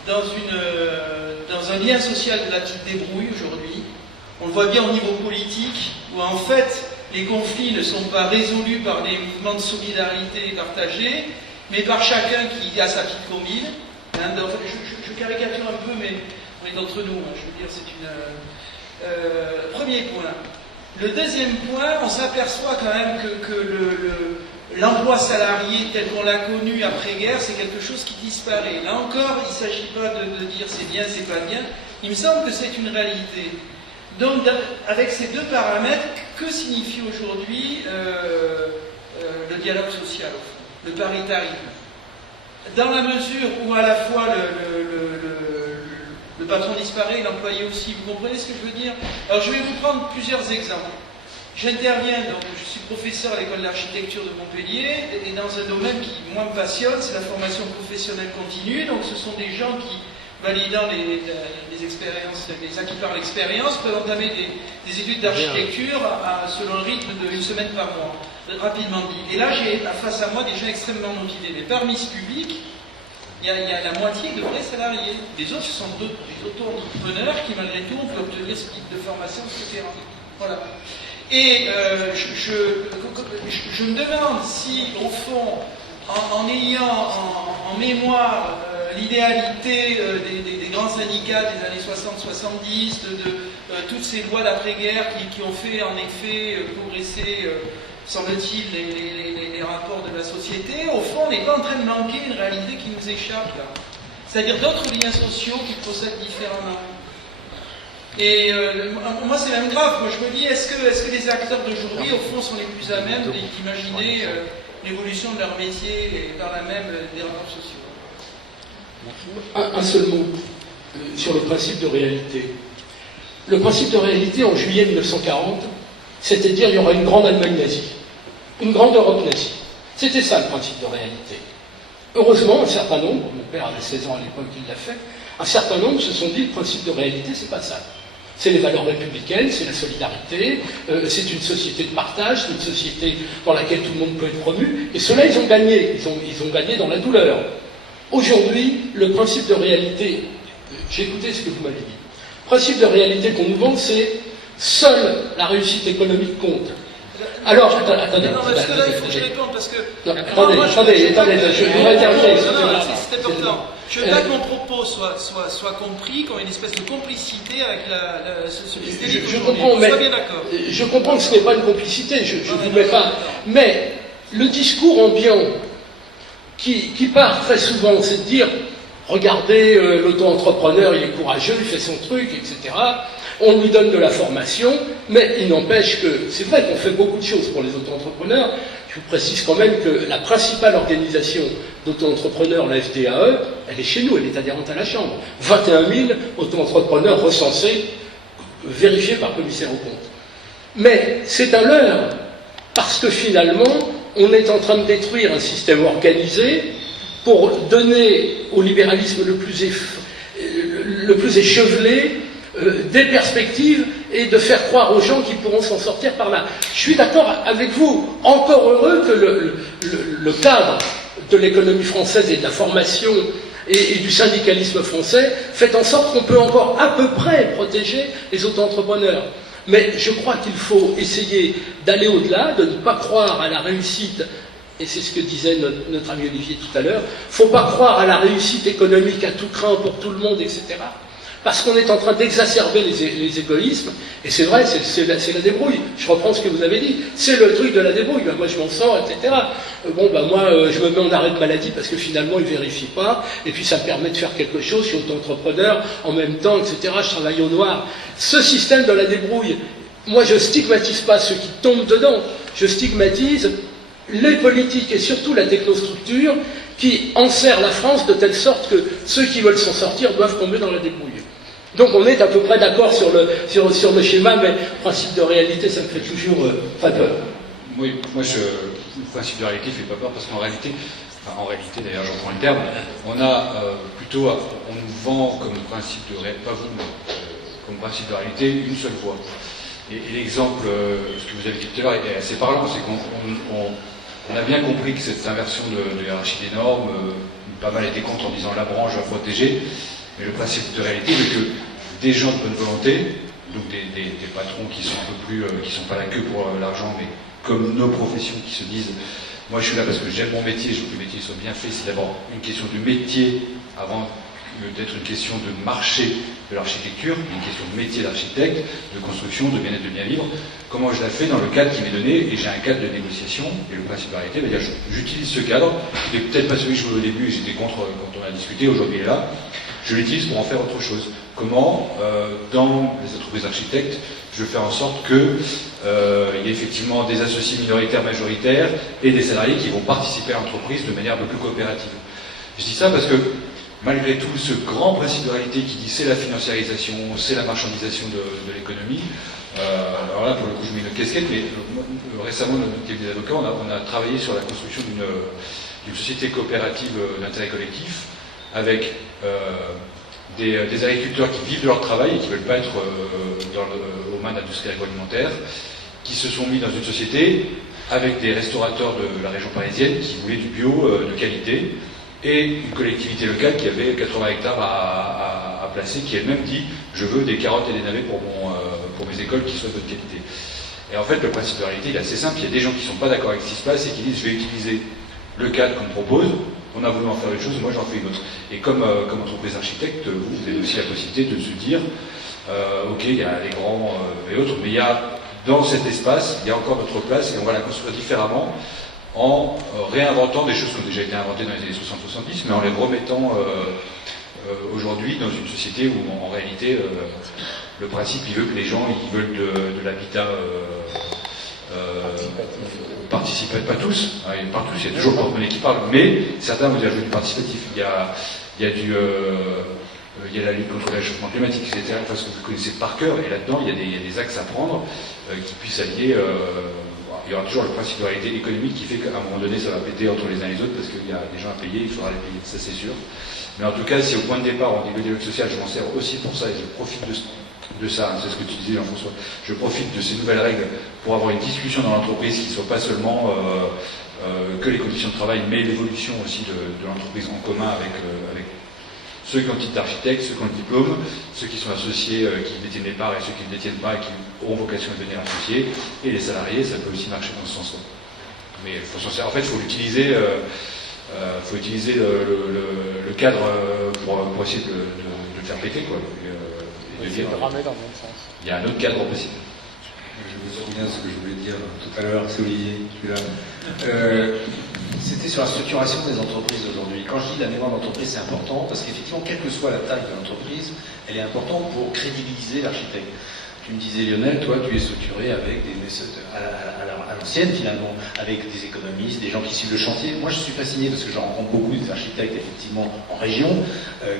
dans un lien social de la petite débrouille aujourd'hui. On le voit bien au niveau politique, où en fait les conflits ne sont pas résolus par des mouvements de solidarité partagés, mais par chacun qui a sa petite combine. Hein, je caricature un peu, mais on est entre nous. Hein, je veux dire, c'est une premier point. Le deuxième point, on s'aperçoit quand même que l'emploi salarié tel qu'on l'a connu après-guerre, c'est quelque chose qui disparaît. Là encore, il ne s'agit pas de dire c'est bien, c'est pas bien. Il me semble que c'est une réalité. Donc, avec ces deux paramètres, que signifie aujourd'hui le dialogue social, au fond, le paritarisme? Dans la mesure où à la fois le patron disparaît et l'employé aussi, vous comprenez ce que je veux dire? Alors, je vais vous prendre plusieurs exemples. J'interviens, donc je suis professeur à l'école d'architecture de Montpellier, et dans un domaine qui, moi, me passionne, c'est la formation professionnelle continue. Donc, ce sont des gens qui, validant les expériences, les acquis par l'expérience, peuvent entamer des études d'architecture selon le rythme d'une semaine par mois, rapidement dit. Et là, j'ai face à moi des gens extrêmement motivés. Mais parmi ce public, il y a la moitié de vrais salariés. Les autres, ce sont des auto-entrepreneurs qui, malgré tout, ont pu obtenir ce type de formation, etc. Voilà. Et je me demande si, au fond, en ayant en mémoire l'idéalité des grands syndicats des années 60-70, de toutes ces lois d'après-guerre qui ont fait en effet progresser, semble-t-il, les rapports de la société, au fond, on n'est pas en train de manquer une réalité qui nous échappe là. C'est-à-dire d'autres liens sociaux qui procèdent différemment. Et moi, c'est même grave. Moi, je me dis, est-ce que les acteurs d'aujourd'hui, au fond, sont les plus à même d'imaginer l'évolution de leur métier et par là même des rapports sociaux? Un seul mot sur le principe de réalité. Le principe de réalité, en juillet 1940, c'était de dire qu'il y aura une grande Allemagne nazie, une grande Europe nazie. C'était ça le principe de réalité. Heureusement, un certain nombre, mon père avait 16 ans à l'époque, il l'a fait, un certain nombre se sont dit le principe de réalité, c'est pas ça. C'est les valeurs républicaines, c'est la solidarité, c'est une société de partage, c'est une société dans laquelle tout le monde peut être promu. Et ceux-là, ils ont gagné. Ils ont gagné dans la douleur. Aujourd'hui, le principe de réalité, j'ai écouté ce que vous m'avez dit. Le principe de réalité qu'on nous vend, c'est seule la réussite économique compte. Alors, attendez. Non, parce que là, il faut que je réponde, parce que... Non, attendez, je voudrais terminer. C'est important. Je veux pas que mon propos soit compris comme une espèce de complicité avec ce système. Je comprends, mais bien d'accord. Je comprends que ce n'est pas une complicité, je ne vous mets pas. Mais le discours ambiant qui part très souvent, c'est de dire regardez, l'auto-entrepreneur, il est courageux, il fait son truc, etc. On lui donne de la formation, mais il n'empêche que c'est vrai qu'on fait beaucoup de choses pour les auto-entrepreneurs. Je vous précise quand même que la principale organisation d'auto-entrepreneurs, la FDAE, elle est chez nous, elle est adhérente à la Chambre. 21 000 auto-entrepreneurs recensés, vérifiés par commissaire aux comptes. Mais c'est un leurre, parce que finalement, on est en train de détruire un système organisé pour donner au libéralisme le plus échevelé des perspectives et de faire croire aux gens qu'ils pourront s'en sortir par là. Je suis d'accord avec vous, encore heureux que le cadre de l'économie française et de la formation et du syndicalisme français fait en sorte qu'on peut encore à peu près protéger les auto-entrepreneurs. Mais je crois qu'il faut essayer d'aller au-delà, de ne pas croire à la réussite, et c'est ce que disait notre ami Olivier tout à l'heure, il ne faut pas croire à la réussite économique à tout craint pour tout le monde, etc. Parce qu'on est en train d'exacerber les égoïsmes, et c'est vrai, c'est la débrouille. Je reprends ce que vous avez dit, c'est le truc de la débrouille. Ben, moi je m'en sors, etc. Moi je me mets en arrêt de maladie parce que finalement ils ne vérifient pas, et puis ça me permet de faire quelque chose, je suis auto-entrepreneur en même temps, etc. Je travaille au noir. Ce système de la débrouille, moi je stigmatise pas ceux qui tombent dedans, je stigmatise les politiques et surtout la technostructure qui enserre la France de telle sorte que ceux qui veulent s'en sortir doivent tomber dans la débrouille. Donc on est à peu près d'accord sur le schéma, mais le principe de réalité, ça me fait toujours pas peur. Oui, moi le principe de réalité ne fait pas peur parce qu'en réalité, d'ailleurs j'en prends le terme, on a plutôt, on nous vend comme principe de réalité, pas vous, mais comme principe de réalité une seule voie. Et l'exemple, ce que vous avez dit tout à l'heure, est assez parlant, c'est qu'on a bien compris que cette inversion de hiérarchie des normes, pas mal été contre en disant la branche va protéger, mais le principe de réalité est que des gens de bonne volonté, donc des patrons qui sont un peu plus, qui sont pas la queue pour l'argent, mais comme nos professions qui se disent, moi je suis là parce que j'aime mon métier, je veux que le métier soit bien fait, c'est d'abord une question de métier avant d'être une question de marché de l'architecture, une question de métier d'architecte, de construction, de bien-être, de bien vivre. Comment je la fais dans le cadre qui m'est donné, et j'ai un cadre de négociation, et le principe de réalité, c'est-à-dire j'utilise ce cadre, qui n'était peut-être pas celui que je voulais au début, et j'étais contre quand on a discuté, aujourd'hui il est là, je l'utilise pour en faire autre chose. Comment, dans les entreprises d'architectes, je fais en sorte qu'il y ait effectivement des associés minoritaires, majoritaires, et des salariés qui vont participer à l'entreprise de manière un peu plus coopérative. Je dis ça parce que, malgré tout, ce grand principe de réalité qui dit c'est la financiarisation, c'est la marchandisation de l'économie, alors là, pour le coup, je mets une casquette, mais récemment, dans notre cabinet d'avocats, on a travaillé sur la construction d'une société coopérative d'intérêt collectif, avec des agriculteurs qui vivent de leur travail et qui ne veulent pas être aux mains de l'industrie agroalimentaire, qui se sont mis dans une société avec des restaurateurs de la région parisienne qui voulaient du bio de qualité, et une collectivité locale qui avait 80 hectares à placer, qui elle-même dit « je veux des carottes et des navets pour mes écoles qui soient de bonne qualité ». Et en fait, le principe de réalité, il est assez simple. Il y a des gens qui ne sont pas d'accord avec ce qui se passe et qui disent « je vais utiliser le cadre qu'on me propose, on a voulu en faire une chose, moi j'en fais une autre ». Et comme entreprise architecte, vous avez aussi la possibilité de se dire « ok, il y a les grands et autres, mais il y a dans cet espace, il y a encore notre place et on va la construire différemment ». En réinventant des choses qui ont déjà été inventées dans les années 60-70, mais en les remettant aujourd'hui dans une société où en réalité le principe il veut que les gens ils veulent de l'habitat participatif, pas tous, hein, pas tous, il y a toujours le porte-monnaie qui parle, mais certains vont dire je veux du participatif. Il y a la lutte contre le réchauffement climatique, etc. Parce que vous connaissez par cœur, et là-dedans il y a des axes à prendre qui puissent allier. Il y aura toujours le principe de réalité économique qui fait qu'à un moment donné, ça va péter entre les uns et les autres parce qu'il y a des gens à payer, il faudra les payer, ça c'est sûr. Mais en tout cas, si au point de départ, on dit le dialogue social, je m'en sers aussi pour ça et je profite de ça, hein, c'est ce que tu disais Jean-François, je profite de ces nouvelles règles pour avoir une discussion dans l'entreprise qui ne soit pas seulement que les conditions de travail, mais l'évolution aussi de l'entreprise en commun avec ceux qui ont le titre d'architecte, ceux qui ont le diplôme, ceux qui sont associés, qui détiennent les parts et ceux qui ne détiennent pas et qui auront vocation à devenir associés, et les salariés, ça peut aussi marcher dans ce sens-là. Mais il faut s'en servir. En fait, il faut utiliser le cadre pour essayer de le faire péter, quoi. Et de dire, ramer dans le même sens. Il y a un autre cadre possible. Je me souviens de ce que je voulais dire tout à l'heure, c'est Olivier, tu es là. C'était sur la structuration des entreprises aujourd'hui. Quand je dis la mémoire d'entreprise, c'est important parce qu'effectivement, quelle que soit la taille de l'entreprise, elle est importante pour crédibiliser l'architecte. Tu me disais, Lionel, toi, tu es structuré avec des méthodes à l'ancienne, finalement, avec des économistes, des gens qui suivent le chantier. Moi, je suis fasciné parce que je rencontre beaucoup des architectes, effectivement, en région,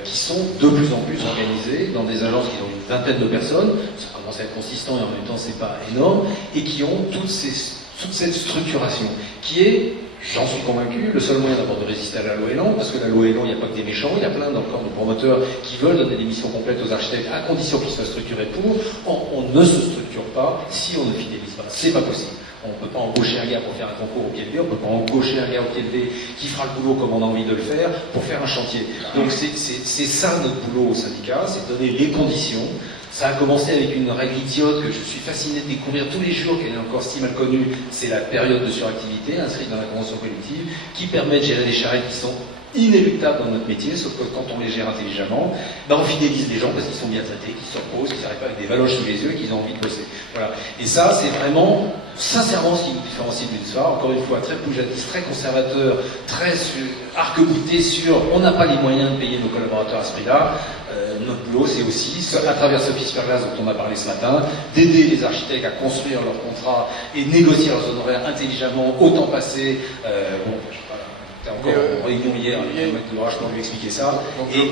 qui sont de plus en plus organisés dans des agences qui ont une vingtaine de personnes. Ça commence à être consistant et en même temps, c'est pas énorme, et qui ont toute cette structuration qui est, j'en suis convaincu, le seul moyen d'abord de résister à la loi Elan, parce que la loi Elan, il n'y a pas que des méchants, il y a plein encore de promoteurs qui veulent donner des missions complètes aux architectes à condition qu'ils soient structurés pour. On ne se structure pas si on ne fidélise pas. C'est pas possible. On ne peut pas embaucher un gars pour faire un concours au pied levé, on ne peut pas embaucher un gars au pied levé qui fera le boulot comme on a envie de le faire pour faire un chantier. Donc c'est ça notre boulot au syndicat, c'est donner les conditions. Ça a commencé avec une règle idiote que je suis fasciné de découvrir tous les jours, qu'elle est encore si mal connue, c'est la période de suractivité inscrite dans la convention collective, qui permet de gérer des charrettes qui sont inéluctables dans notre métier, sauf que quand on les gère intelligemment, on fidélise les gens parce qu'ils sont bien traités, qu'ils se reposent, qu'ils n'arrivent pas avec des valoches sous les yeux et qu'ils ont envie de bosser. Voilà. Et ça, c'est vraiment, sincèrement, ce qui nous différencie d'une soir. Encore une fois, très poujadiste, très conservateur, très arc-bouté sur on n'a pas les moyens de payer nos collaborateurs à ce prix-là. Notre boulot, c'est aussi, à travers Sophie Sperglas dont on a parlé ce matin, d'aider les architectes à construire leurs contrats et négocier leurs honoraires intelligemment, au temps passé. T'es encore en réunion hier avec le mec de l'orage pour lui expliquer ça.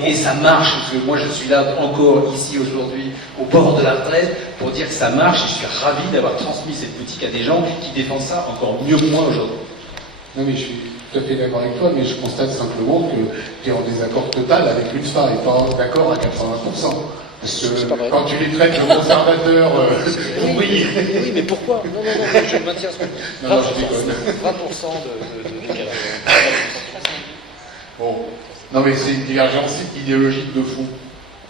Et ça marche, parce que moi je suis là encore ici aujourd'hui, au bord de la retraite, pour dire que ça marche, et je suis ravi d'avoir transmis cette boutique à des gens qui défendent ça encore mieux que moi aujourd'hui. Non mais je suis tout à fait d'accord avec toi, mais je constate simplement que tu es en désaccord total avec l'UNSPA et pas d'accord à 80%. Parce que quand tu les traites de conservateurs ouvriers... Oui, mais pourquoi? Non, je maintiens ce que... Non, je déconne. 20% de décalage. Bon, non mais c'est une divergence idéologique de fond.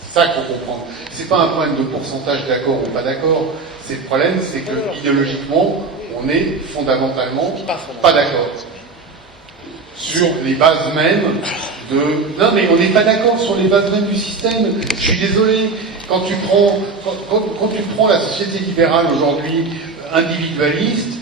C'est ça qu'il faut comprendre. C'est pas un problème de pourcentage d'accord ou pas d'accord. C'est le problème, c'est que idéologiquement, on est fondamentalement pas d'accord sur les bases mêmes de... Non mais on n'est pas d'accord sur les bases mêmes du système. Je suis désolé, quand tu prends la société libérale aujourd'hui, individualiste,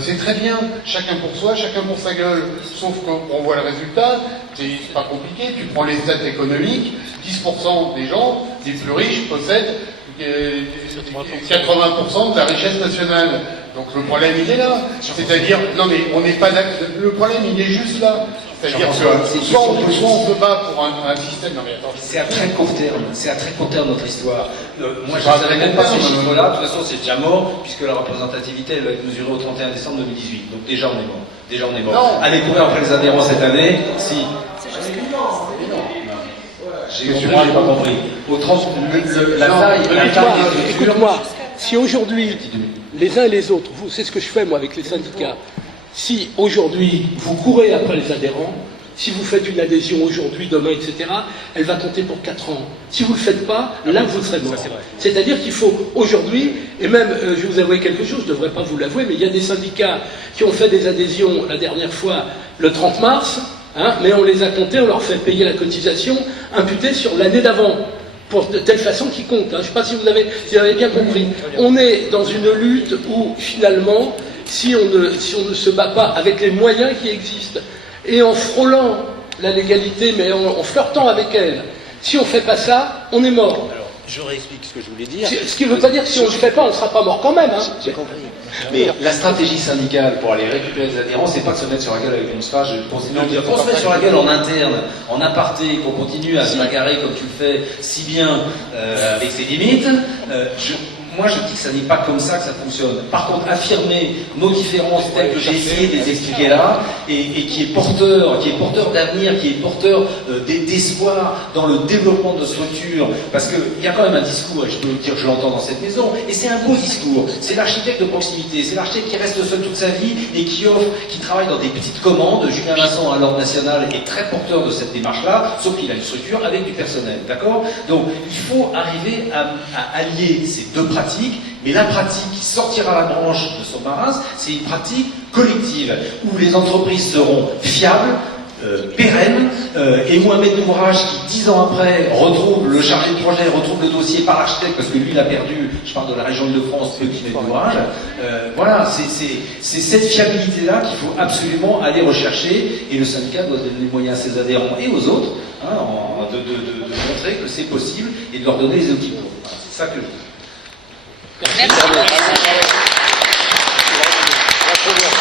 c'est très bien, chacun pour soi, chacun pour sa gueule, sauf qu'on voit le résultat, c'est pas compliqué, tu prends les stats économiques, 10% des gens, des plus riches, possèdent 80% de la richesse nationale. Donc le problème il est là, c'est-à-dire, non mais on n'est pas d'accord, le problème il est juste là, c'est-à-dire que soit on se bat pour un système, non mais attends, c'est à très court terme notre histoire. Moi je ne savais même pas ces chiffres-là, de toute façon c'est déjà mort, puisque la représentativité elle va être mesurée au 31 décembre 2018, donc déjà on est mort. Non. Allez courir après les adhérents cette année, si. J'ai pas compris. Au 30, la taille des structures. Écoute-moi, si aujourd'hui, les uns et les autres, c'est ce que je fais moi avec les syndicats, si aujourd'hui vous courez après les adhérents, si vous faites une adhésion aujourd'hui, demain, etc., elle va compter pour 4 ans. Si vous ne le faites pas, là vous serez mort. C'est-à-dire qu'il faut aujourd'hui, et même, je vais vous avouer quelque chose, je ne devrais pas vous l'avouer, mais il y a des syndicats qui ont fait des adhésions la dernière fois le 30 mars, mais on les a comptés, on leur fait payer la cotisation imputée sur l'année d'avant, pour de telle façon qu'ils comptent. Je ne sais pas si vous avez bien compris. On est dans une lutte où, finalement, si on ne se bat pas avec les moyens qui existent, et en frôlant la légalité, mais en flirtant avec elle, si on ne fait pas ça, on est mort. Alors, je réexplique ce que je voulais dire. Ce qui ne veut pas dire que si on ne le fait pas, on ne sera pas mort quand même. J'ai compris. Mais la stratégie syndicale pour aller récupérer les adhérents, c'est pas de se mettre sur la gueule avec une sphage, je continue à dire qu'on se met sur la gueule en interne, en aparté, qu'on continue à se bagarrer comme tu le fais si bien avec ses limites. Moi, je dis que ça n'est pas comme ça que ça fonctionne. Par contre, affirmer nos différences telles que j'ai essayé de les expliquer là, et qui est porteur d'avenir, qui est porteur d'espoir dans le développement de structures, parce qu'il y a quand même un discours, et je peux vous dire que je l'entends dans cette maison, et c'est un beau discours. C'est l'architecte de proximité, c'est l'architecte qui reste seul toute sa vie et qui travaille dans des petites commandes. Julien Vincent, à l'ordre national, est très porteur de cette démarche-là, sauf qu'il a une structure avec du personnel, d'accord? Donc, il faut arriver à allier ces deux pratiques. Mais la pratique qui sortira la branche de son marasme, c'est une pratique collective, où les entreprises seront fiables, pérennes, et moi, maître d'ouvrage qui, 10 ans après, retrouve le chargé de projet, retrouve le dossier par l'architecte, parce que lui, il a perdu, je parle de la région Île-de-France, petit maître d'ouvrage. Voilà, c'est cette fiabilité-là qu'il faut absolument aller rechercher, et le syndicat doit donner les moyens à ses adhérents et aux autres, de montrer que c'est possible, et de leur donner les outils pour. Voilà, c'est ça que je dis. Merci.